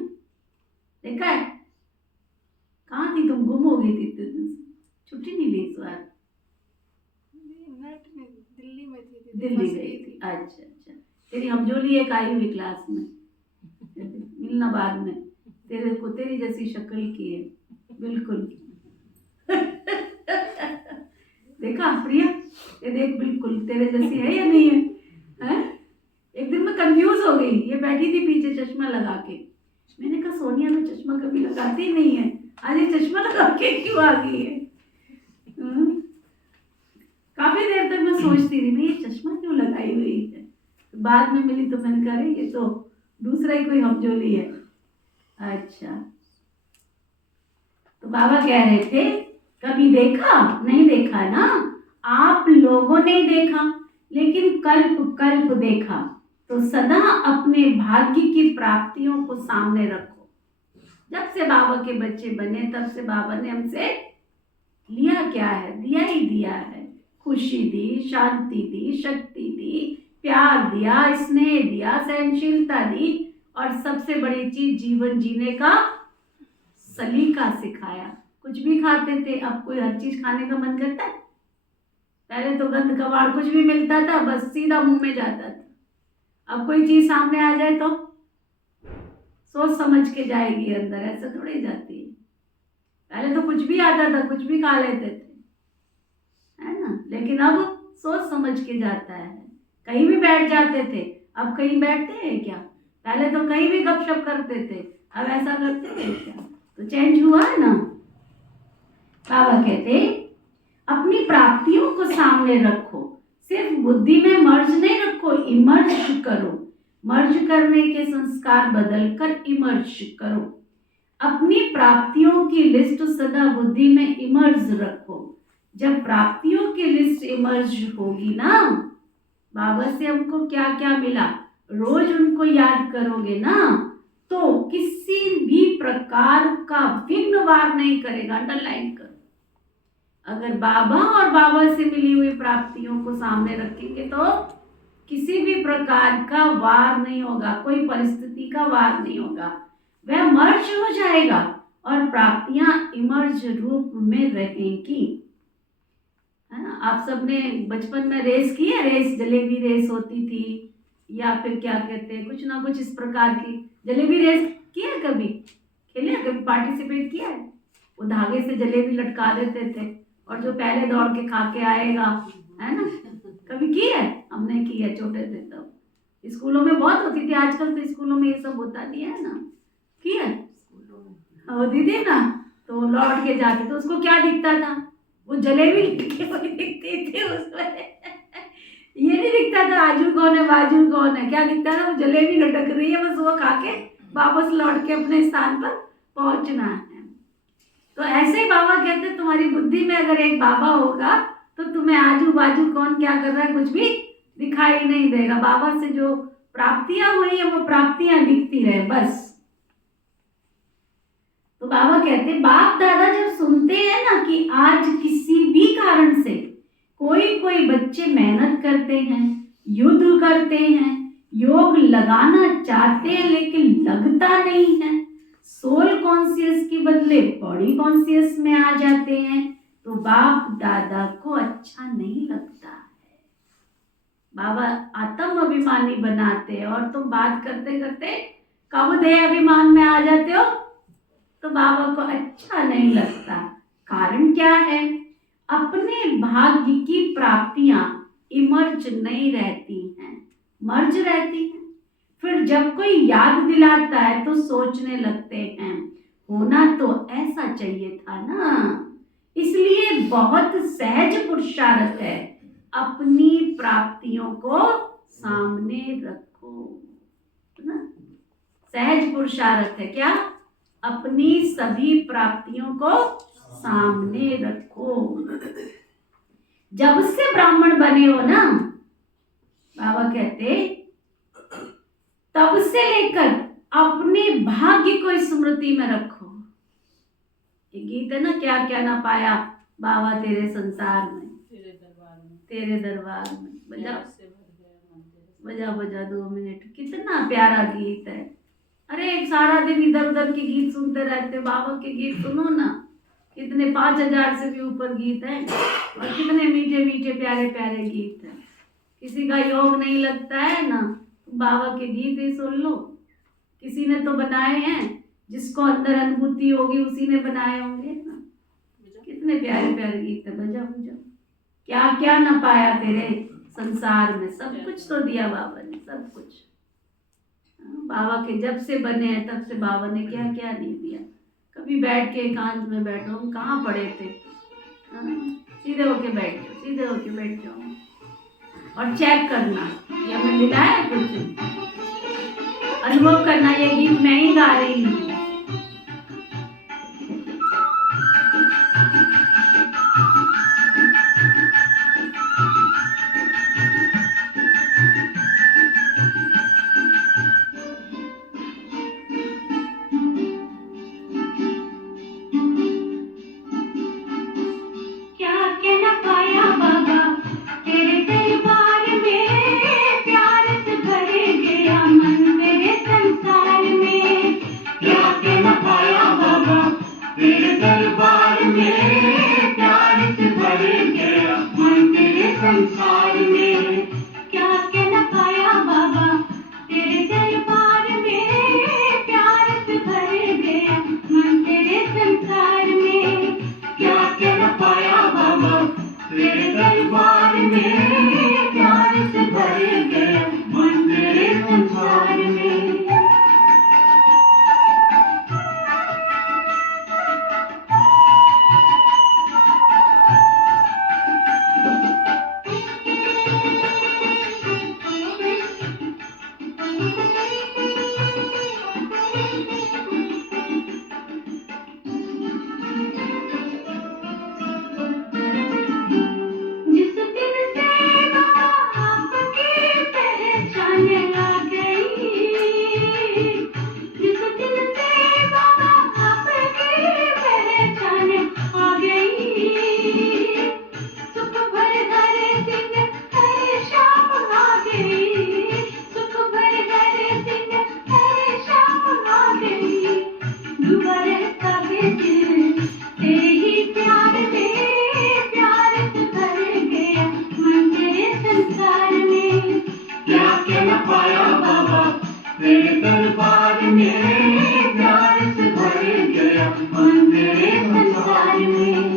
देखा है? कहाँ थी तुम? गुम हो गई थी इतने दिन से, छुट्टी नहीं ली इस बार? दिल्ली में थी। दिल्ली गई थी। अच्छा अच्छा, तेरी हमजोली एक आई हुई क्लास में, मिलना बाद में। तेरे को तेरी जैसी शक्ल की है बिल्कुल। देखा प्रिया, ये देख बिल्कुल तेरे जैसी है या नहीं है? हैं? एक दिन मैं कंफ्यूज हो गई, ये बैठी थी पीछे चश्मा लगा के। मैंने कहा सोनिया तो चश्मा कभी लगाती ही नहीं है, आज ये चश्मा लगा के क्यों आ गई है? काफी देर तक मैं सोचती रही, मैं ये चश्मा क्यों लगाई हुई है। तो बाद में मिली तो मैंने कहा ये तो दूसरा ही कोई हमजोली है। अच्छा, तो बाबा कह रहे थे कभी देखा? नहीं देखा ना, आप लोगों ने देखा, लेकिन कल्प कल्प देखा। तो सदा अपने भाग्य की प्राप्तियों को सामने रखो। जब से बाबा के बच्चे बने तब से बाबा ने हमसे लिया क्या है? दिया ही दिया है। खुशी दी, शांति दी, शक्ति दी, प्यार दिया, स्नेह दिया, सहनशीलता दी, और सबसे बड़ी चीज जीवन जीने का सलीका सिखाया। कुछ भी खाते थे, अब कोई हर चीज खाने का मन करता है? पहले तो गंद कबाड़ कुछ भी मिलता था बस सीधा मुंह में जाता था। अब कोई चीज सामने आ जाए तो सोच समझ के जाएगी अंदर, ऐसे थोड़ी जाती है। पहले तो कुछ भी आता था, कुछ भी खा लेते थे, है ना, लेकिन अब सोच समझ के जाता है। कहीं भी बैठ जाते थे, अब कहीं बैठते हैं क्या? पहले तो कहीं भी गपशप करते थे, अब ऐसा करते हैं क्या? तो चेंज हुआ है ना। बाबा कहते अपनी प्राप्तियों को सामने रखो, सिर्फ बुद्धि में मर्ज नहीं रखो, इमर्ज करो। मर्ज करने के संस्कार बदलकर इमर्ज करो। अपनी प्राप्तियों की लिस्ट सदा बुद्धि में इमर्ज रखो। जब प्राप्तियों की लिस्ट इमर्ज होगी ना, बाबा से हमको क्या क्या मिला रोज उनको याद करोगे ना, तो किसी भी प्रकार का विघ्न वार नहीं करेगा। अंडरलाइन करो। अगर बाबा और बाबा से मिली हुई प्राप्तियों को सामने रखेंगे तो किसी भी प्रकार का वार नहीं होगा, कोई परिस्थिति का वार नहीं होगा, वह मर्ज हो जाएगा और प्राप्तियां इमर्ज रूप में रहेंगी। है ना, आप सबने बचपन में रेस की है? रेस, जलेबी रेस होती थी, या फिर क्या कहते हैं, कुछ ना कुछ इस प्रकार की जलेबी रेस की है? कभी खेले, कभी पार्टिसिपेट किया है? वो धागे से जलेबी लटका देते थे और जो पहले दौड़ के खा के आएगा, है ना, कभी की है? हमने की है, छोटे थे तब। स्कूलों में बहुत होती थी, आजकल तो स्कूलों में ये सब होता नहीं है ना। की है? होती थी ना, तो लौट के जाते तो उसको क्या दिखता था? वो जलेबी लटकी हुई दिखती थी उसमें। ये नहीं दिखता था आजू कौन है बाजू कौन है, क्या दिखता था? वो जलेबी लटक रही है, बस वो खा के वापस लौट के अपने स्थान पर पहुंचना है। तो ऐसे ही बाबा कहते तुम्हारी बुद्धि में अगर एक बाबा होगा तो तुम्हें आजू बाजू कौन क्या कर रहा है कुछ भी दिखाई नहीं देगा। बाबा से जो प्राप्तियां हुई है वो प्राप्तियां दिखती रहे बस। तो बाबा कहते बाप दादा जब सुनते हैं ना कि आज किसी भी कारण से कोई बच्चे मेहनत करते हैं, युद्ध करते हैं, योग लगाना चाहते हैं लेकिन लगता नहीं है, सोल कॉन्शियस के बदले बॉडी कॉन्शियस में आ जाते हैं, तो बाप दादा को अच्छा नहीं लगता है। बाबा आत्म अभिमानी बनाते हैं और तुम बात करते करते कब देह अभिमान में आ जाते हो तो बाबा को अच्छा नहीं लगता। कारण क्या है? अपने भाग्य की प्राप्तियां इमर्ज नहीं रहती हैं, मर्ज रहती हैं। फिर जब कोई याद दिलाता है तो सोचने लगते हैं होना तो ऐसा चाहिए था ना। इसलिए बहुत सहज पुरुषार्थ है, अपनी प्राप्तियों को सामने रखो ना। सहज पुरुषार्थ है क्या? अपनी सभी प्राप्तियों को सामने रखो। जब से ब्राह्मण बने हो ना, बाबा कहते तब से लेकर अपने भाग्य को स्मृति में रखो। ये गीत है ना, क्या क्या ना पाया बाबा तेरे संसार में, तेरे दरबार में। बजा बजा 2 मिनट, कितना प्यारा गीत है। अरे एक सारा दिन इधर उधर के गीत सुनते रहते, बाबा के गीत सुनो ना, कितने 5000 से भी ऊपर गीत हैं और कितने मीठे मीठे प्यारे प्यारे गीत हैं। किसी का योग नहीं लगता है ना, बाबा के गीत ही सुन लो। किसी ने तो बनाए हैं, जिसको अंदर अनुभूति होगी उसी ने बनाए होंगे ना। कितने प्यारे प्यारे गीत है। बजा बजा, क्या क्या ना पाया तेरे संसार में, सब कुछ तो दिया बाबा ने, सब कुछ। बाबा के जब से बने हैं तब से बाबा ने क्या क्या नहीं दिया। कभी बैठ के एकांत में बैठो, हम कहाँ पड़े थे, सीधे होके बैठ जाओ, सीधे होके बैठ जाओ और चेक करना ये हमें मिला है कुछ, अनुभव करना ये गीत मैं ही गा रही हूँ। क्या तेरे दरबार में प्यार से भर गया मन तेरे संसार में।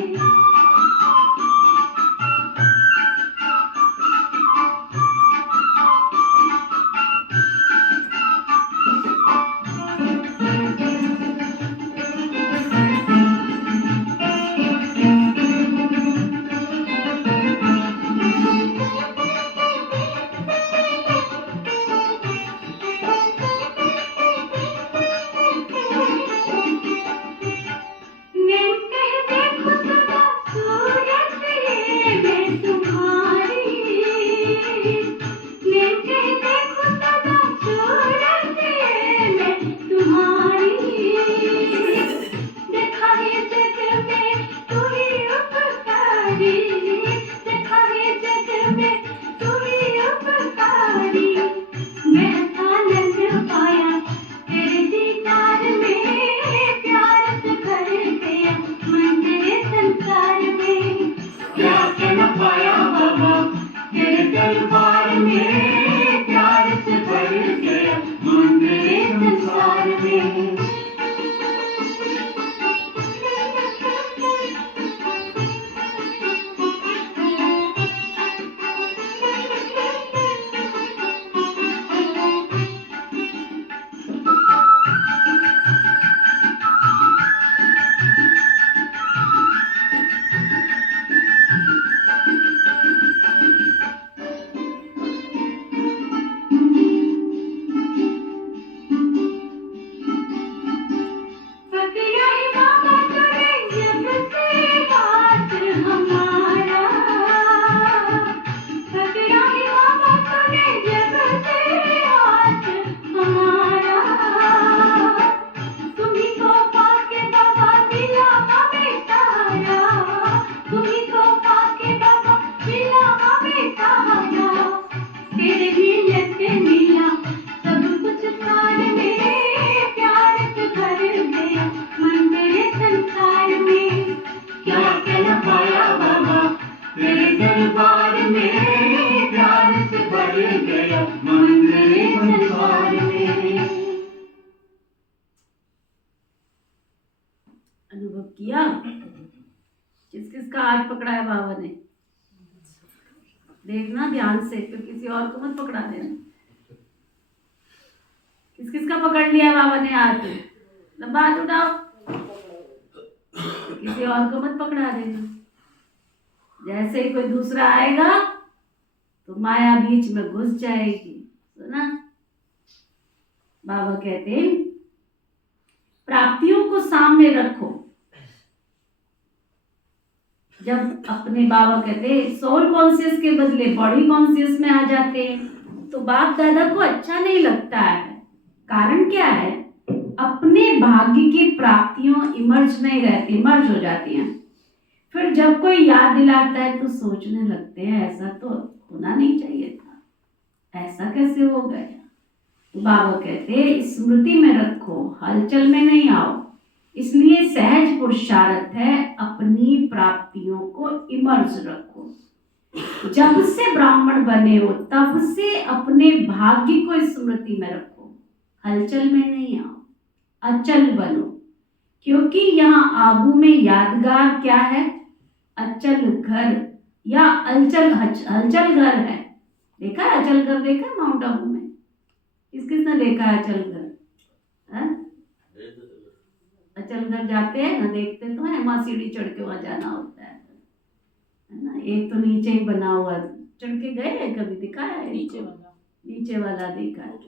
अनुभव किया? किस किस का हाथ पकड़ा है बाबा ने? देखना ध्यान से, फिर किसी और को मत पकड़ा देना। किस किस का पकड़ लिया बाबा ने हाथ? लंबा हाथ उठाओ, किसी और को मत पकड़ा देना। जैसे ही कोई दूसरा आएगा तो माया बीच में घुस जाएगी। सुना? बाबा कहते हैं प्राप्तियों को सामने रखो। जब अपने बाबा कहते हैं सोल कॉन्शियस के बदले बॉडी कॉन्शियस में आ जाते हैं तो बाप दादा को अच्छा नहीं लगता है। कारण क्या है? अपने भाग्य की प्राप्तियों इमर्ज नहीं रहती, मर्ज हो जाती हैं। फिर जब कोई याद दिलाता है तो सोचने लगते हैं ऐसा तो होना नहीं चाहिए था, ऐसा कैसे हो गया। तो बाबा कहते हैं स्मृति में रखो, हलचल में नहीं आओ। इसलिए सहज पुरुषार्थ है अपनी प्राप्तियों को इमर्ज रखो। जब से ब्राह्मण बने हो तब से अपने भाग्य को स्मृति में रखो, हलचल में नहीं आओ, अचल बनो। क्योंकि यहाँ आबू में यादगार क्या है? अचल घर या हलचल घर है। देखा है अचल घर? देखा माउंट आबू में? किसने देखा है अचल घर? अचल घर जाते हैं ना, देखते तो है, वहाँ सीढ़ी चढ़ के वहाँ जाना होता है ना। एक तो नीचे ही बना हुआ, चढ़ के गए हैं कभी? दिखा है? नीचे वाला देखा है?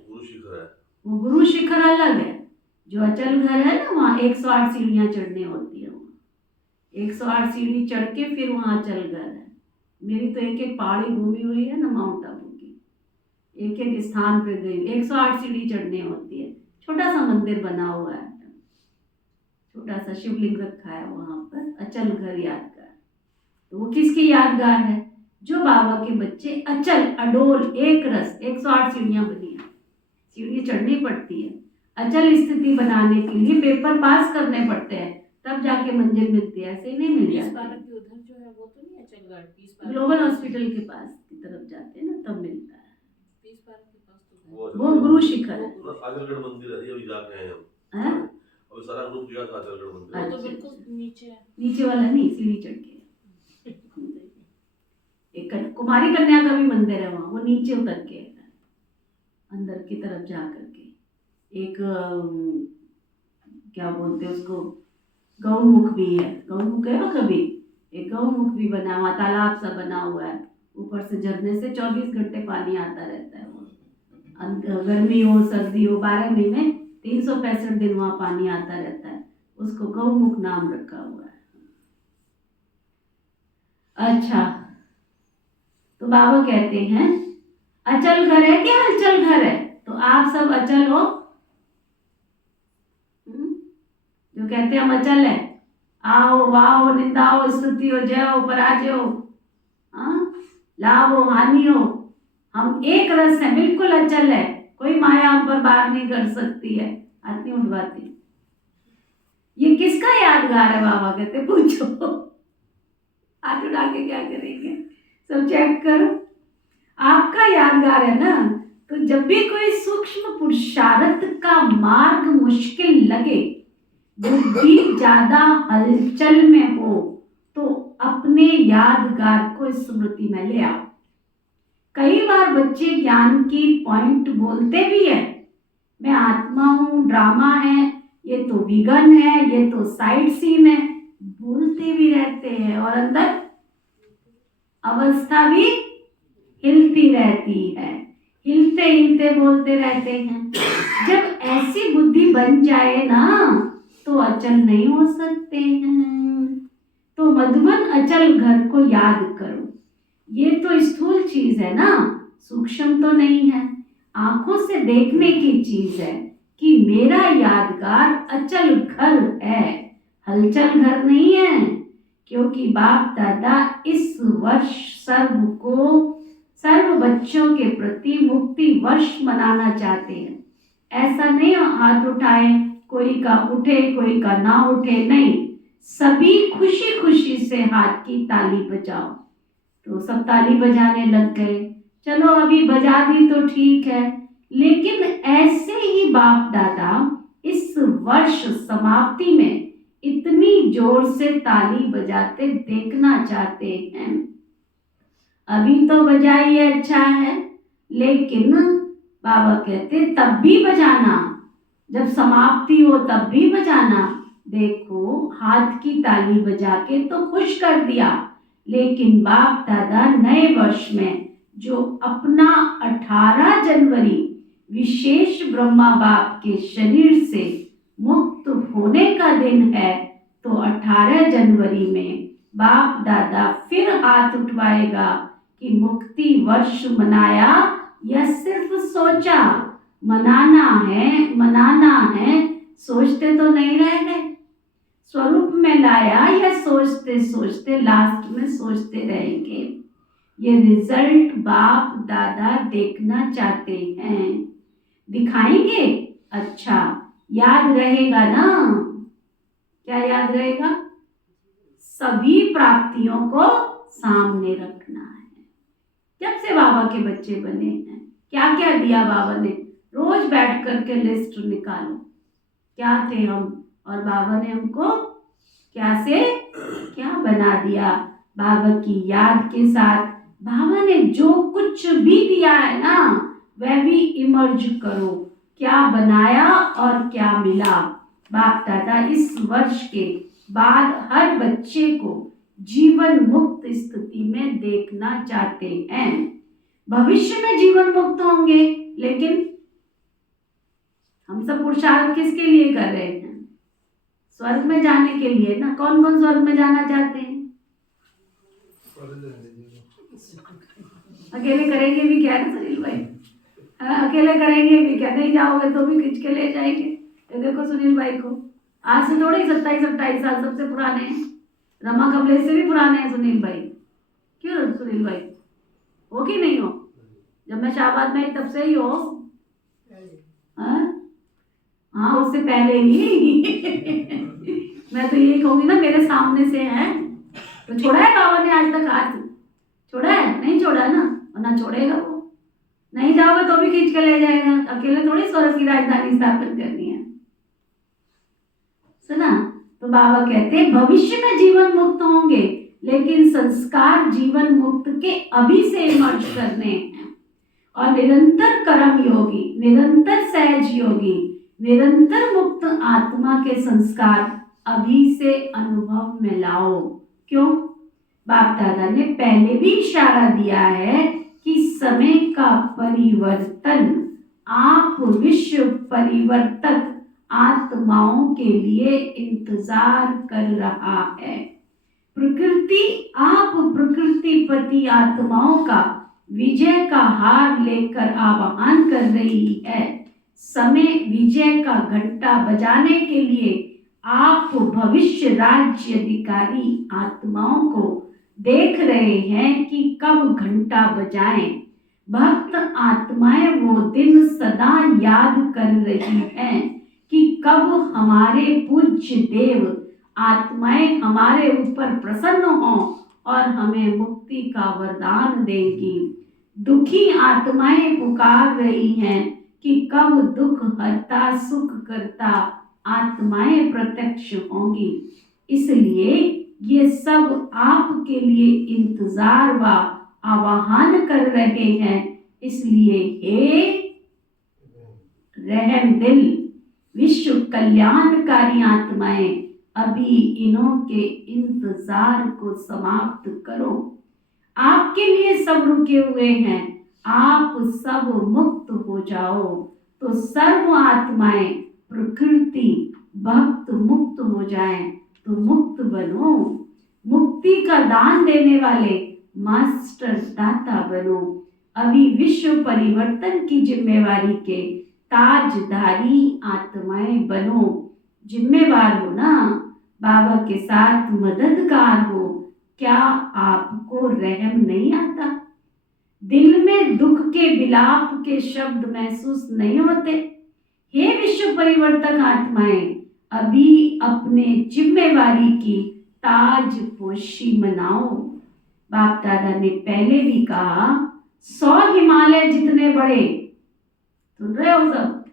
वो गुरु शिखर अलग है। जो अचल घर है ना, वहाँ 108 सीढ़ियाँ चढ़नी होती है। वहाँ 108 सीढ़ी चढ़ के फिर वहाँ अचल घर है। मेरी तो एक एक पहाड़ी घूमी हुई है ना माउंट आबू की, एक एक स्थान पे गई। 108 सीढ़ी चढ़नी होती है। छोटा सा मंदिर बना हुआ है, छोटा सा शिवलिंग रखा है वहाँ पर, अचल घर यादगार। तो वो किसकी यादगार है? जो बाबा के बच्चे अचल अडोल एक रस 108 सीढ़ियाँ बनी है, सीढ़ी चढ़नी पड़ती है। अचल स्थिति बनाने के लिए पेपर पास करने पड़ते हैं, तब जाके मंजिल मिलती है, ऐसे ही नहीं मिल जाती। उधर जो है वो तो नहीं अचलगढ़, ग्लोबल हॉस्पिटल के पास की तरफ जाते हैं ना, तब मिलता है। पीस पार्क के पास तो वो गुरु शिखर है। आचलगढ़ मंदिर है, ये अभी जाके आए हम। हैं? अभी सारा ग्रुप गया था आचलगढ़ मंदिर। अच्छा। तो बिल्कुल नीचे है। नीचे वाला नहीं, सीढ़ी चढ़ के। एक कुमारी कन्या का भी मंदिर है वहाँ, वो नीचे उतर के है, अंदर की तरफ जा करके। एक क्या बोलते हैं उसको, गौमुख भी है। गौमुख है ना, कभी एक गौमुख भी बना हुआ, तालाब सा बना हुआ है, ऊपर से झरने से 24 घंटे पानी आता रहता है। वो गर्मी हो सर्दी हो 12 महीने 365 दिन वहाँ पानी आता रहता है। उसको गौमुख नाम रखा हुआ है। अच्छा, तो बाबा कहते हैं अचल घर है कि हलचल घर है? तो आप सब अचल हो? जो कहते हैं हम अचल है, आओ वाओ निंदाओ स्तुति हो जय हो पराजय हो, लाभ हो हानि हो, हम एक रस है, बिल्कुल अचल है। कोई माया हम पर बार नहीं कर सकती है। हाथ नहीं उठवाती। ये किसका यादगार है? बाबा कहते पूछो। हाथ उठा के क्या करेंगे? सब चेक करो। आपका यादगार है ना। तो जब भी कोई सूक्ष्म पुरुषार्थ का मार्ग मुश्किल लगे, बुद्धि ज्यादा हलचल में हो, तो अपने यादगार को स्मृति में ले आओ। कई बार बच्चे ज्ञान की पॉइंट बोलते भी है, मैं आत्मा हूँ, ड्रामा है, ये तो विगन है, ये तो साइड सीन है, बोलते भी रहते हैं और अंदर अवस्था भी हिलती रहती है, हिलते हिलते बोलते रहते हैं। जब ऐसी बुद्धि बन जाए ना, तो अचल नहीं हो सकते हैं। तो मधुबन अचल घर को याद करो। ये तो स्थूल चीज है ना, सूक्ष्म तो नहीं है, आंखों से देखने की चीज है कि मेरा यादगार अचल घर है, हलचल घर नहीं है। क्योंकि बाप दादा इस वर्ष सर्व बच्चों के प्रति मुक्ति वर्ष मनाना चाहते हैं। ऐसा नहीं हाथ उठाए, कोई का उठे कोई का ना उठे, नहीं, सभी खुशी खुशी से हाथ की ताली बजाओ। तो सब ताली बजाने लग गए। चलो अभी बजा दी तो ठीक है, लेकिन ऐसे ही बाप दादा इस वर्ष समाप्ति में इतनी जोर से ताली बजाते देखना चाहते हैं। अभी तो बजाइए, अच्छा है, लेकिन बाबा कहते तब भी बजाना, जब समाप्ति हो तब भी बजाना। देखो हाथ की ताली बजा के तो खुश कर दिया, लेकिन बाप दादा नए वर्ष में जो अपना 18 जनवरी विशेष ब्रह्मा बाप के शरीर से मुक्त होने का दिन है, तो 18 जनवरी में बाप दादा फिर हाथ उठवाएगा कि मुक्ति वर्ष मनाया या सिर्फ सोचा। मनाना है, सोचते तो नहीं रह गए। स्वरूप में लाया या सोचते सोचते लास्ट में सोचते रहेंगे। ये रिजल्ट बाप दादा देखना चाहते हैं। दिखाएंगे, अच्छा याद रहेगा ना? क्या याद रहेगा? सभी प्राप्तियों को सामने रखना है। जब से बाबा के बच्चे बने हैं, क्या क्या दिया बाबा ने? रोज बैठ करके लिस्ट निकालो, क्या थे हम और बाबा ने हमको क्या से क्या बना दिया। बाबा की याद के साथ बाबा ने जो कुछ भी दिया है ना, वह भी इमर्ज करो, क्या बनाया और क्या मिला। बाप दादा इस वर्ष के बाद हर बच्चे को जीवन मुक्त स्थिति में देखना चाहते हैं। भविष्य में जीवन मुक्त होंगे, लेकिन हम सब पुरुषार्थ किसके लिए कर रहे हैं? स्वर्ग में जाने के लिए ना। कौन कौन स्वर्ग में जाना चाहते हैं? अकेले करेंगे भी क्या ना सुनील भाई? अकेले करेंगे भी क्या? नहीं जाओगे तो भी खींच के ले जाएंगे। ये देखो सुनील भाई को, आज से थोड़ी 27-28 साल सबसे पुराने हैं। रमा कमलेश से भी पुराने हैं सुनील भाई। क्यों सुनील भाई, हो कि नहीं हो? जब मैं शाहबाद में तब से ही हो। हाँ उससे पहले ही। मैं तो यही कहूंगी ना, मेरे सामने से हैं तो छोड़ा है बाबा ने आज तक हाथ? छोड़ा है? नहीं छोड़ा ना, और ना छोड़ेगा वो। नहीं जाओगे तो भी खींच के ले जाएगा, अकेले थोड़ी स्वर्ग की राजधानी स्थापित करनी है। सुना? तो बाबा कहते हैं भविष्य में जीवन मुक्त होंगे, लेकिन संस्कार जीवन मुक्त के अभी से इमर्ज करने हैं। और निरंतर कर्म योगी, निरंतर सहज योगी, निरंतर मुक्त आत्मा के संस्कार अभी से अनुभव में लाओ। क्यों? बाप दादा ने पहले भी इशारा दिया है कि समय का परिवर्तन आप विश्व परिवर्तक आत्माओं के लिए इंतजार कर रहा है। प्रकृति आप प्रकृतिपति आत्माओं का विजय का हार लेकर आह्वान कर रही है। समय विजय का घंटा बजाने के लिए आप भविष्य राज्य अधिकारी आत्माओं को देख रहे हैं कि कब घंटा बजाएं। भक्त आत्माएं वो दिन सदा याद कर रही हैं कि कब हमारे पूज्य देव आत्माएं हमारे ऊपर प्रसन्न हों और हमें मुक्ति का वरदान देंगी। दुखी आत्माएं पुकार रही हैं कि कब दुख हरता सुख करता आत्माएं प्रत्यक्ष होंगी। इसलिए ये सब आपके लिए इंतजार व आह्वान कर रहे हैं। इसलिए हे रहम दिल विश्व कल्याणकारी आत्माएं, अभी इन्हों के इंतजार को समाप्त करो। आपके लिए सब रुके हुए हैं, आप सब मुक्त हो जाओ। तो सर्व आत्माएं प्रकृति भक्त मुक्त हो जाएं, तो मुक्त बनो। मुक्ति का दान देने वाले मास्टर दाता बनो। अभी विश्व परिवर्तन की जिम्मेवारी के ताजधारी आत्माएं बनो। जिम्मेवार हो ना, बाबा के साथ मददगार हो। क्या आपको रहम नहीं आता? दिल में दुख के विलाप के शब्द महसूस नहीं होते? हे विश्व परिवर्तक आत्माएं, अभी अपने जिम्मेवारी की ताजपोशी मनाओ। बाप दादा ने पहले भी कहा 100 हिमालय जितने बड़े, सुन रहे हो सब?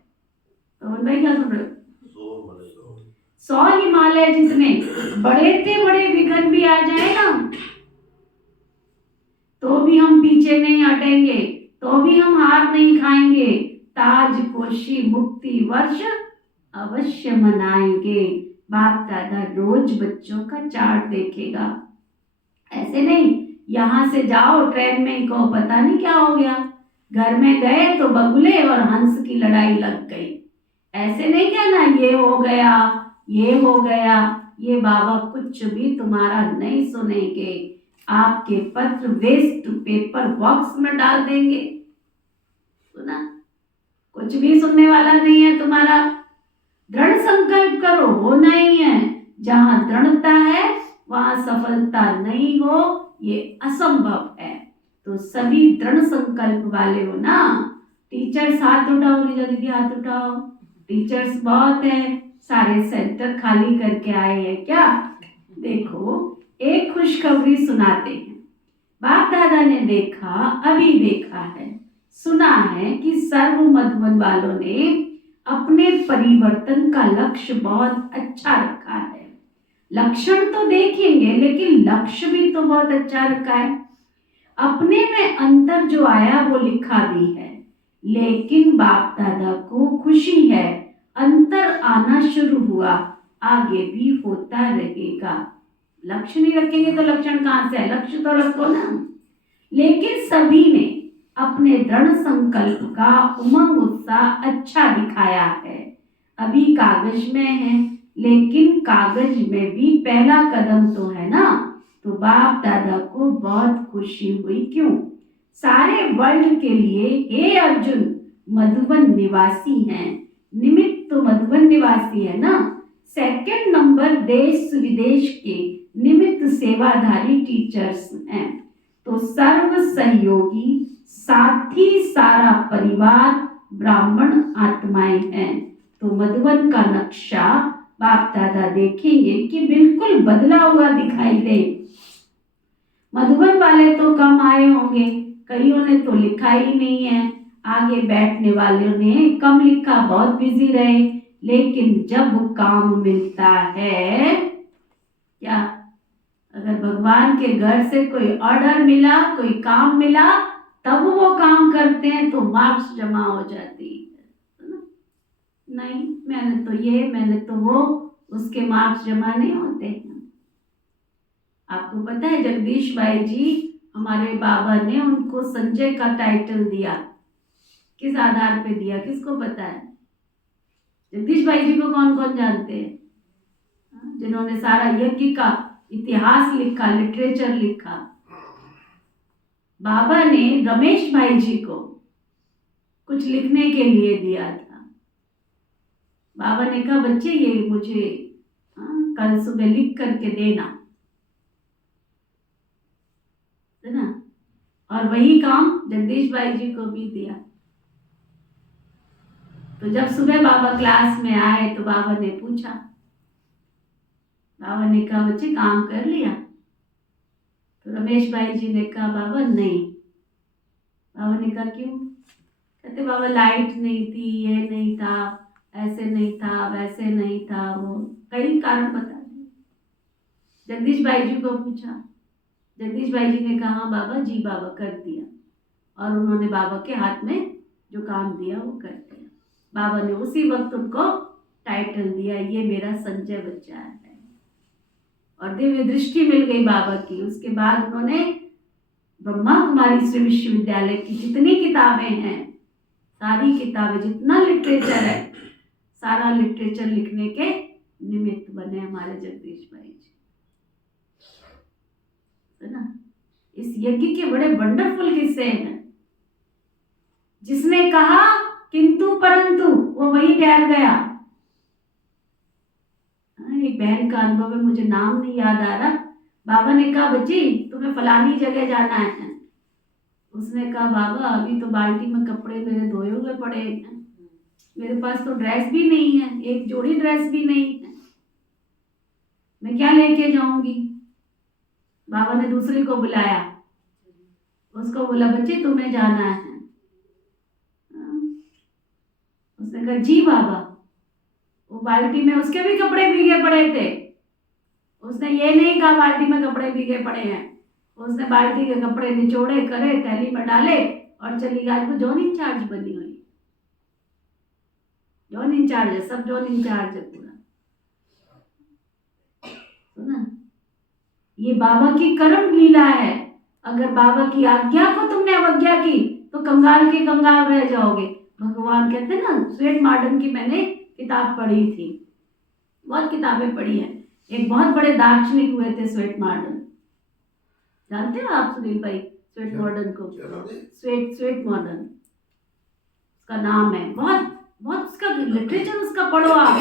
तो भाई क्या सुन रहे हो? 100 हिमालय जितने बड़े थे बड़े विघ्न भी आ जाए ना, तो भी हम पीछे नहीं हटेंगे, तो भी हम हार नहीं खाएंगे। ताजपोशी मुक्ति वर्ष अवश्य मनाएंगे। बाप दादा रोज बच्चों का चार्ट देखेगा। ऐसे नहीं यहाँ से जाओ ट्रेन में को पता नहीं क्या हो गया, घर में गए तो बगुले और हंस की लड़ाई लग गई। ऐसे नहीं कहना ये हो गया ये हो गया। ये बाबा कुछ भी तुम्हारा नहीं सुनेंगे। आपके पत्र वेस्ट पेपर बॉक्स में डाल देंगे। सुना? कुछ भी सुनने वाला नहीं है तुम्हारा। दृढ़ संकल्प करो, होना ही है। जहां दृढ़ता है वहां सफलता नहीं हो, ये असंभव है। तो सभी दृढ़ संकल्प वाले हो ना। टीचर्स हाथ उठाओ, लीजा दीदी हाथ उठाओ। टीचर्स बहुत है, सारे सेंटर खाली करके आए हैं क्या? देखो एक खुशखबरी सुनाते हैं। बाप दादा ने देखा, अभी देखा है, सुना है कि सर्व मधुबन वालों ने अपने परिवर्तन का लक्ष्य बहुत अच्छा रखा है। लक्षण तो देखेंगे लेकिन लक्ष्य भी तो बहुत अच्छा रखा है। अपने में अंतर जो आया वो लिखा भी है, लेकिन बाप दादा को खुशी है अंतर आना शुरू हुआ, आगे भी होता रहेगा। लक्ष्य नहीं रखेंगे तो लक्षण कहाँ से है? लक्ष्य तो रखो ना। लेकिन सभी ने अपने दृढ़ संकल्प का उमंग उत्साह अच्छा दिखाया है। अभी कागज में है, लेकिन कागज में भी पहला कदम तो है ना। तो बाप दादा को बहुत खुशी हुई। क्यों? सारे वर्ल्ड के लिए हे अर्जुन मधुबन निवासी हैं। निमित्त तो मधुबन निवासी है ना। सेकंड नंबर देश विदेश के निमित्त सेवाधारी टीचर्स हैं। तो सर्व सहयोगी साथी सारा परिवार ब्राह्मण आत्माएं हैं। तो मधुबन का नक्शा बाप दादा देखेंगे कि बिल्कुल बदला हुआ दिखाई दे। मधुबन वाले तो कम आए होंगे, कईयों ने तो लिखा ही नहीं है। आगे बैठने वालों ने कम लिखा, बहुत बिजी रहे, लेकिन जब काम मिलता है, क्या अगर भगवान के घर से कोई ऑर्डर मिला, कोई काम मिला, तब वो काम करते हैं तो मार्क्स जमा हो जाती है ना? नहीं, मैंने तो ये, मैंने तो वो, उसके मार्क्स जमा नहीं होते हैं। आपको पता है जगदीश भाई जी, हमारे बाबा ने उनको संजय का टाइटल दिया, किस आधार पे दिया, किसको पता है? जगदीश भाई जी को कौन कौन जानते हैं? जिन्होंने सारा यज्ञ का इतिहास लिखा, लिटरेचर लिखा। बाबा ने रमेश भाई जी को कुछ लिखने के लिए दिया था। बाबा ने कहा बच्चे ये मुझे कल सुबह लिख करके देना, है ना? और वही काम जगदीश भाई जी को भी दिया। तो जब सुबह बाबा क्लास में आए तो बाबा ने पूछा, बाबा ने कहा बच्चे काम कर लिया? तो रमेश भाई जी ने कहा बाबा नहीं। बाबा ने कहा क्यों? कहते बाबा लाइट नहीं थी, ये नहीं था, ऐसे नहीं था, वैसे नहीं था, वो कई कारण बता दिए। जगदीश भाई जी को पूछा, जगदीश भाई जी ने कहा हाँ बाबा जी, बाबा कर दिया। और उन्होंने बाबा के हाथ में जो काम दिया वो कर दिया। बाबा ने उसी वक्त उनको टाइटल दिया, ये मेरा संजय बच्चा है। और दिव्य दृष्टि मिल गई बाबा की। उसके बाद उन्होंने ब्रह्मा कुमारी श्री विश्वविद्यालय की जितनी किताबें हैं, सारी किताबें, जितना लिटरेचर है, सारा लिटरेचर लिखने के निमित्त बने हमारे जगदीश भाई जी, है ना? इस यज्ञ के बड़े वंडरफुल किस्से हैं। जिसने कहा किंतु परंतु, वो वही ठहर गया। एक बहन का अनुभव है, मुझे नाम नहीं याद आ रहा। बाबा ने कहा बच्ची तुम्हें फलानी जगह जाना है। उसने कहा बाबा अभी तो बाल्टी में कपड़े मेरे धोए हुए पड़े हैं, मेरे पास तो ड्रेस भी नहीं है, एक जोड़ी ड्रेस भी नहीं है, मैं क्या लेके जाऊंगी? बाबा ने दूसरी को बुलाया, उसको बोला बच्चे तुम्हें जाना है। उसने कहा जी बाबा। वो बाल्टी में उसके भी कपड़े भीगे पड़े थे। उसने ये नहीं कहा बाल्टी में कपड़े भीगे पड़े हैं, उसने बाल्टी के कपड़े निचोड़े, करे, थैली में डाले और चली गई। आज वो जोन इंचार्ज बनी हुई, जोन इंचार्ज है, सब जोन इंचार्ज है पूरा, सुना? ये बाबा की कर्म लीला है। अगर बाबा की आज्ञा को तुमने अवज्ञा की तो कंगाल के कंगाल रह जाओगे। भगवान कहते हैं ना, स्वेट मार्डन की मैंने किताब पढ़ी थी, बहुत किताबें पढ़ी हैं। एक बहुत बड़े दार्शनिक हुए थे स्वेट मार्डन, जानते हो आप सुनील भाई स्वेट मार्डन को? स्वेट मार्डन उसका नाम है। बहुत बहुत उसका लिटरेचर उसका पढ़ो आप,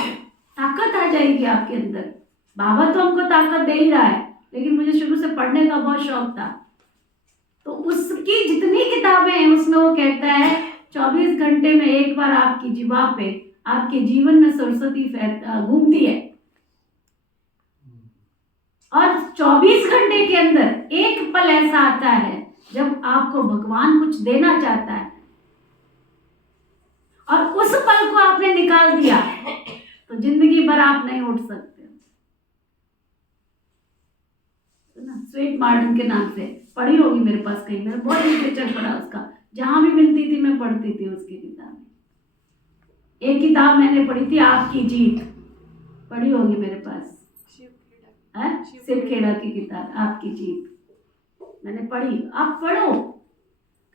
ताकत आ जाएगी आपके अंदर। बाबा तो हमको ताकत दे ही रहा है, लेकिन मुझे शुरू से पढ़ने का बहुत शौक था। तो उसकी जितनी किताबें हैं उसमें वो कहता है 24 घंटे में एक बार आपकी जीवा पे, आपके जीवन में सरस्वती घूमती है, और 24 घंटे के अंदर एक पल ऐसा आता है जब आपको भगवान कुछ देना चाहता है, और उस पल को आपने निकाल दिया तो जिंदगी भर आप नहीं उठ सकते। स्वेट मार्डन के नाम से पढ़ी होगी मेरे पास कहीं, मैंने बहुत लिटरेचर पढ़ा उसका, जहां भी मिलती थी मैं पढ़ती थी उसकी किताब। एक किताब मैंने पढ़ी थी आपकी जीत, पढ़ी होगी मेरे पास, शिव खेड़ा की किताब आपकी जीत मैंने पढ़ी। आप पढ़ो।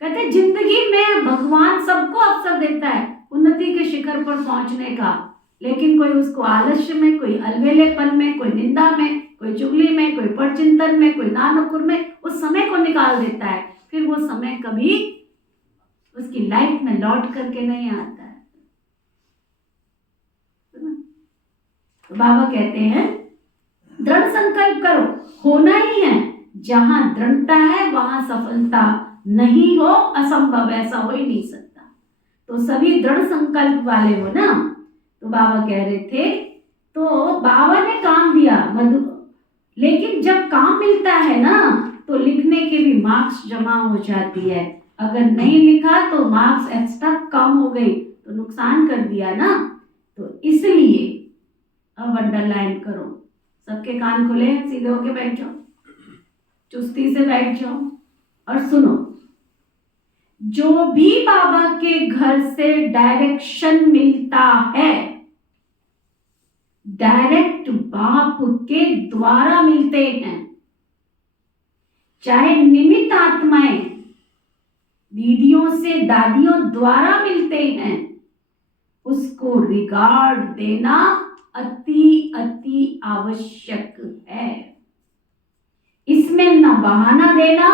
कहते जिंदगी में भगवान सबको अवसर देता है उन्नति के शिखर पर पहुंचने का, लेकिन कोई उसको आलस्य में, कोई अलवेलेपन में, कोई निंदा में, कोई चुगली में, कोई परचिंतन में, कोई नानुकुर में उस समय को निकाल देता है। फिर वो समय कभी उसकी लाइफ में लौट करके नहीं आता है। तो बाबा कहते हैं दृढ़ संकल्प करो, होना ही है। जहां दृढ़ता है वहां सफलता नहीं हो, असंभव, ऐसा हो ही नहीं सकता। तो सभी दृढ़ संकल्प वाले हो ना। तो बाबा कह रहे थे, तो बाबा ने काम दिया लेकिन जब काम मिलता है ना तो लिखने के भी मार्क्स जमा हो जाती है। अगर नहीं लिखा तो मार्क्स एक्स्ट्रा कम हो गई तो नुकसान कर दिया ना। तो इसलिए अब अंडरलाइन करो। सबके कान खुले हैं, सीधे होके बैठ जाओ, चुस्ती से बैठ जाओ और सुनो। जो भी बाबा के घर से डायरेक्शन मिलता है डायरेक्ट बाप के द्वारा मिलते हैं। चाहे निमित्त आत्माएं दीदियों से दादियों द्वारा मिलते हैं, उसको रिगार्ड देना अति अति आवश्यक है। इसमें ना बहाना देना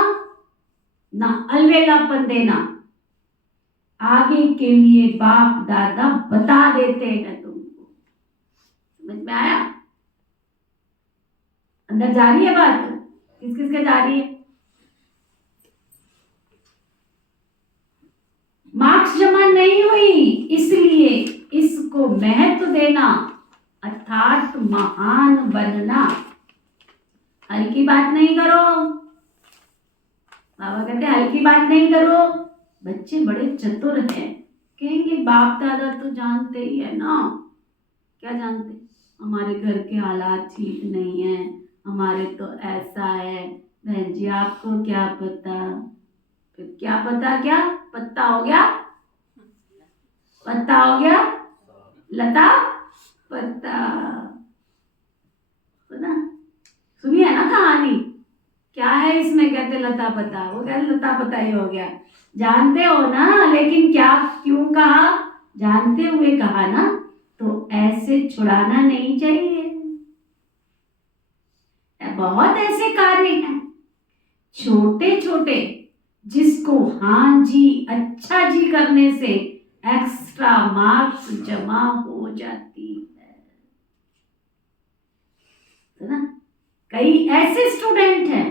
ना अलवेलापन देना। आगे के लिए बाप दादा बता देते हैं तुमको। समझ में आया? अंदर जा रही है बात? किस किस के जा रही है? मार्क्स जमा नहीं हुई इसलिए इसको महत्व देना अर्थात महान बनना। हल्की बात नहीं करो। बाबा कहते हैं हल्की बात नहीं करो। बच्चे बड़े चतुर हैं, कहेंगे बाप दादा तो जानते ही है ना। क्या जानते? हमारे घर के हालात ठीक नहीं है, हमारे तो ऐसा है। बहन जी आपको क्या पता? फिर क्या पता? क्या पत्ता हो गया? पत्ता हो गया? लता पत्ता। सुना? सुनी है ना कहानी? क्या है इसमें? कहते लता पता। वो कहते लता पता ही हो गया। जानते हो ना, लेकिन क्या क्यों कहा? जानते हुए कहा ना, तो ऐसे छुड़ाना नहीं चाहिए। बहुत ऐसे कार्य हैं छोटे छोटे जिसको हाँ जी अच्छा जी करने से एक्स्ट्रा मार्क्स जमा हो जाती है ना। कई ऐसे स्टूडेंट हैं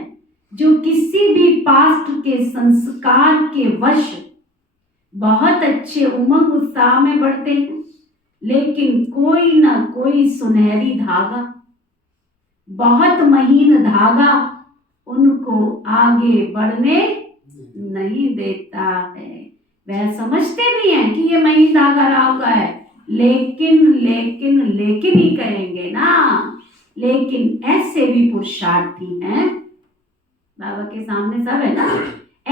जो किसी भी पास्ट के संस्कार के वश बहुत अच्छे उमंग उत्साह में बढ़ते हैं, लेकिन कोई ना कोई सुनहरी धागा, बहुत महीन धागा उनको आगे बढ़ने नहीं देता है। वह समझते भी हैं कि ये महीन धागा राव का है, लेकिन लेकिन लेकिन ही कहेंगे ना। लेकिन ऐसे भी पुरुषार्थी हैं, बाबा के सामने सब है ना।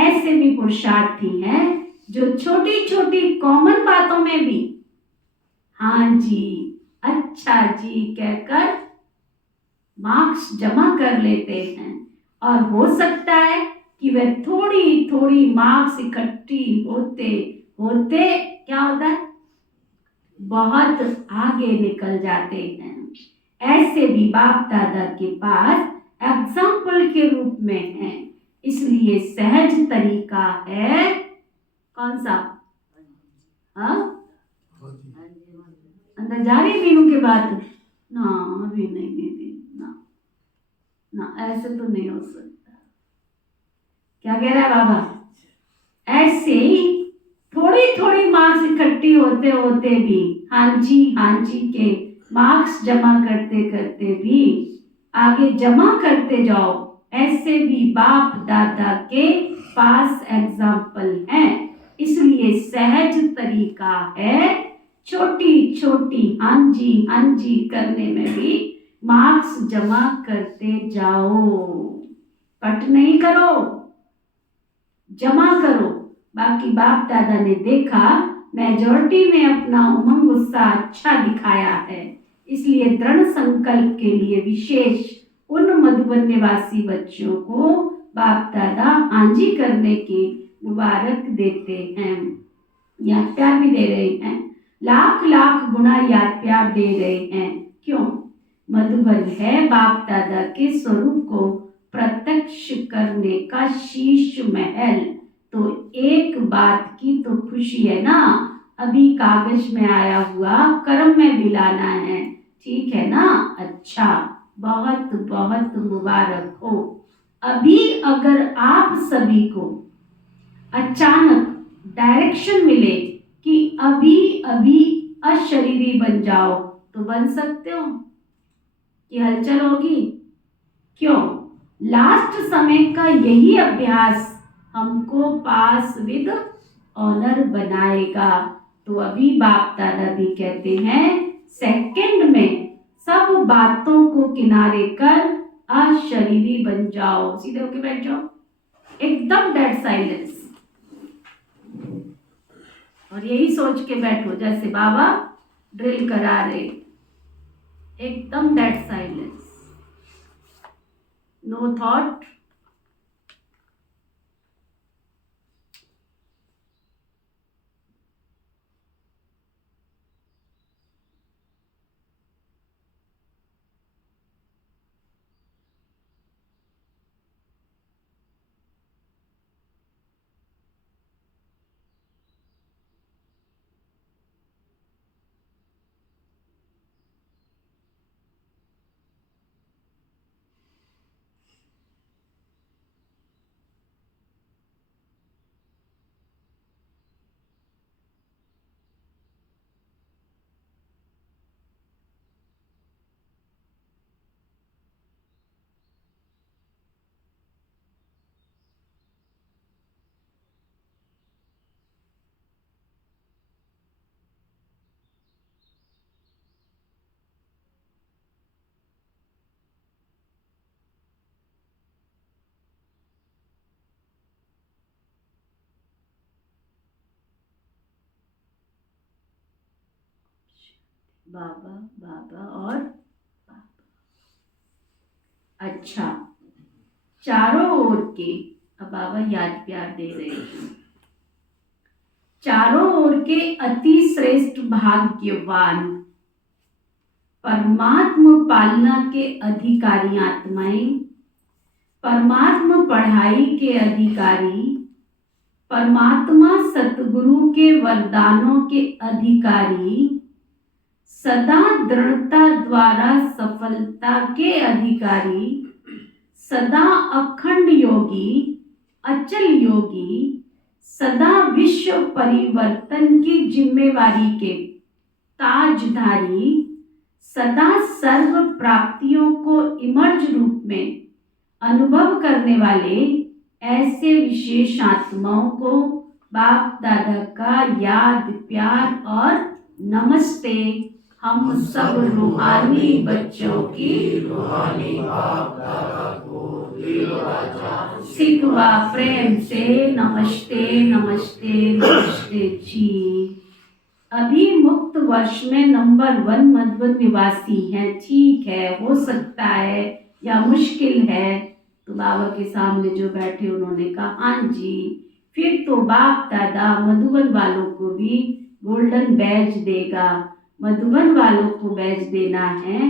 ऐसे भी पुरुषार्थी हैं जो छोटी छोटी कॉमन बातों में भी हाँ जी अच्छा जी कहकर मार्क्स जमा कर लेते हैं। और हो सकता है कि वह थोड़ी थोड़ी मार्क्स इकट्ठी होते होते क्या होता है, बहुत आगे निकल जाते हैं। ऐसे भी बाप दादा के पास एग्जाम्पल के रूप में है, इसलिए सहज तरीका है। कौन सा? हाँ अंदर जा रही मीनू के बाद ना, अभी नहीं दीदी ना ना, ऐसे तो नहीं हो सकता। क्या कह रहा है बाबा? ऐसे ही थोड़ी थोड़ी मार्क्स इकट्ठी होते होते भी हाँ जी के मार्क्स जमा करते करते भी आगे जमा करते जाओ। ऐसे भी बाप दादा के पास एग्जाम्पल हैं, इसलिए सहज तरीका है छोटी छोटी हाँ जी करने में भी मार्क्स जमा करते जाओ। कट नहीं करो, जमा करो। बाकी बाप दादा ने देखा मेजॉरिटी ने अपना उमंग उत्साह अच्छा दिखाया है, इसलिए दृढ़ संकल्प के लिए विशेष उन मधुबन निवासी बच्चों को बाप दादा हांजी करने की मुबारक देते हैं। याद प्यार भी दे रहे हैं, लाख लाख गुना याद प्यार दे रहे हैं। क्यों? मधुबन है बाप दादा के स्वरूप को प्रत्यक्ष करने का शीश महल। तो एक बात की तो खुशी है ना, अभी कागज में आया हुआ कर्म में भी लाना है, ठीक है ना? अच्छा, बहुत बहुत मुबारक हो। अभी अगर आप सभी को अचानक डायरेक्शन मिले कि अभी अभी अशरीरी बन जाओ, तो बन सकते हो कि हलचल होगी? क्यों? लास्ट समय का यही अभ्यास हमको पास विद ऑनर बनाएगा। तो अभी बाप दादा भी कहते हैं सेकंड में सब बातों को किनारे कर अशरीरी बन जाओ। सीधे होके बैठ जाओ, एकदम डेड साइलेंस, और यही सोच के बैठो जैसे बाबा ड्रिल करा रहे, एकदम डेड साइलेंस, नो थॉट। बाबा बाबा और बाबा। अच्छा, चारों ओर के, अब बाबा याद प्यार दे रहे हैं, चारों ओर के अति श्रेष्ठ भाग्यवान परमात्म पालना के अधिकारी आत्माएं, परमात्मा पढ़ाई के अधिकारी, परमात्मा सतगुरु के वरदानों के अधिकारी, सदा दृढ़ता द्वारा सफलता के अधिकारी, सदा अखंड योगी, अचल योगी, सदा विश्व परिवर्तन की जिम्मेवारी के ताजधारी, सदा सर्व प्राप्तियों को इमर्ज रूप में अनुभव करने वाले ऐसे विशेष आत्माओं को बाप दादा का याद प्यार और नमस्ते। हम सब रूहानी बच्चों की रूहानी बाप दादा को सिकवा प्रेम से नमस्ते नमस्ते नमस्ते जी। अभी मुक्त वर्ष में नंबर 1 मधुबन निवासी हैं, ठीक है, हो सकता है या मुश्किल है। तो बाबा के सामने जो बैठे उन्होंने कहा हाँ जी, फिर तो बाप दादा मधुबन वालों को भी गोल्डन बैज देगा। मधुबन वालों को बैज देना है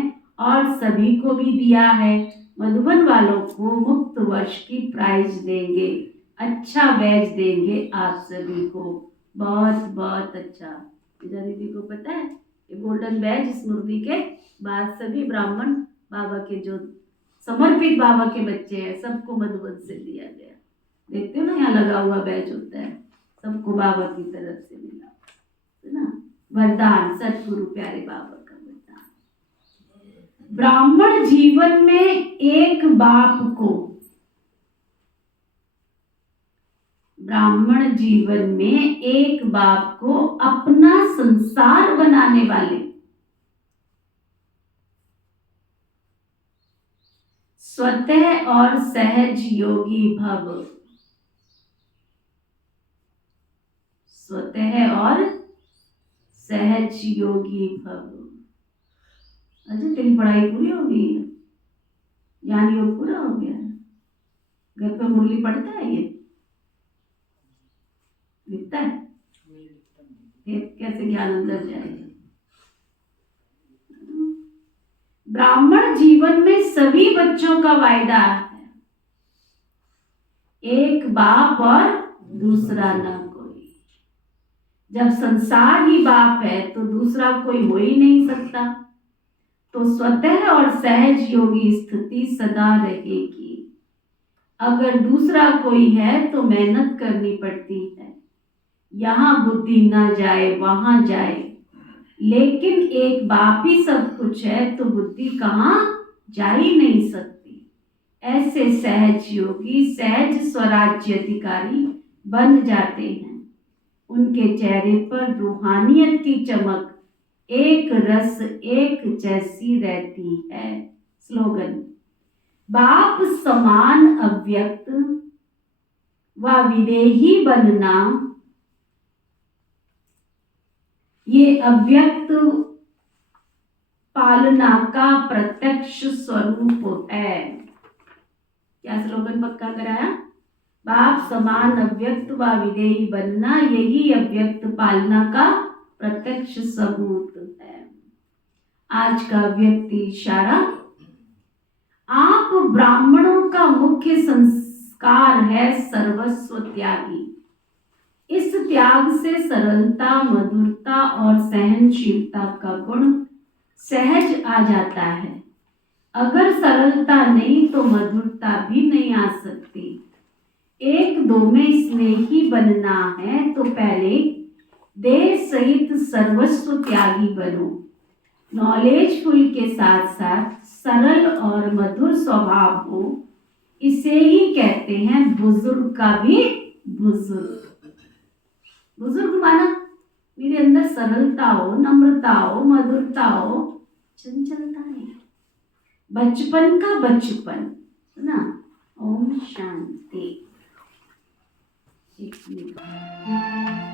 और सभी को भी दिया है। मधुबन वालों को मुक्त वर्ष की प्राइज देंगे, अच्छा बैज देंगे आप सभी को, बहुत बहुत अच्छा। पूजा दीदी को पता है ये गोल्डन बैज स्मृति के बाद सभी ब्राह्मण बाबा के जो समर्पित बाबा के बच्चे हैं सबको मधुबन से दिया गया। देखते हो ना, यहाँ लगा हुआ बैज होता है, सबको बाबा की तरफ से मिला है ना, वरदान, सतगुरु प्यारे बाबा का वरदान। ब्राह्मण जीवन में एक बाप को, ब्राह्मण जीवन में एक बाप को अपना संसार बनाने वाले स्वतः और सहज योगी भव, स्वतः और सहज योगी भव। अच्छा, तेरी पढ़ाई पूरी हो गई है, ज्ञान योग पूरा हो गया है, घर पे मुरली पढ़ता है, ये लिखता है, फिर कैसे ज्ञान अंदर जाएगा। ब्राह्मण जीवन में सभी बच्चों का वायदा है, एक बाप और दूसरा न कोई। जब संसार ही बाप है तो दूसरा कोई हो ही नहीं सकता। तो स्वतः और सहज योगी स्थिति सदा रहेगी। अगर दूसरा कोई है तो मेहनत करनी पड़ती है, यहाँ बुद्धि ना जाए वहां जाए, लेकिन एक बाप ही सब कुछ है तो बुद्धि कहाँ जा ही नहीं सकती। ऐसे सहज योगी सहज स्वराज्य अधिकारी बन जाते हैं। उनके चेहरे पर रूहानियत की चमक एक रस एक जैसी रहती है। स्लोगन, बाप समान अव्यक्त व विदेही बनना ये अव्यक्त पालना का प्रत्यक्ष स्वरूप है। क्या स्लोगन पक्का कराया? बाप समान अव्यक्त व विदेही बनना यही अव्यक्त पालना का प्रत्यक्ष सबूत है। आज का व्यक्ति इशारा, आप ब्राह्मणों का मुख्य संस्कार है सर्वस्व त्यागी। इस त्याग से सरलता, मधुरता और सहनशीलता का गुण सहज आ जाता है। अगर सरलता नहीं तो मधुरता भी नहीं आ सकती। एक दो में स्नेही बनना है तो पहले देह सहित सर्वस्व त्यागी बनो। नॉलेजफुल के साथ साथ सरल और मधुर स्वभाव हो, इसे ही कहते हैं बुजुर्ग का भी बुजुर्ग। बुजुर्ग माना मेरे अंदर सरलता हो, नम्रता हो, मधुरता हो, चंचलता नहीं, बचपन का बचपन ना। ओम शांति। एक मिनट।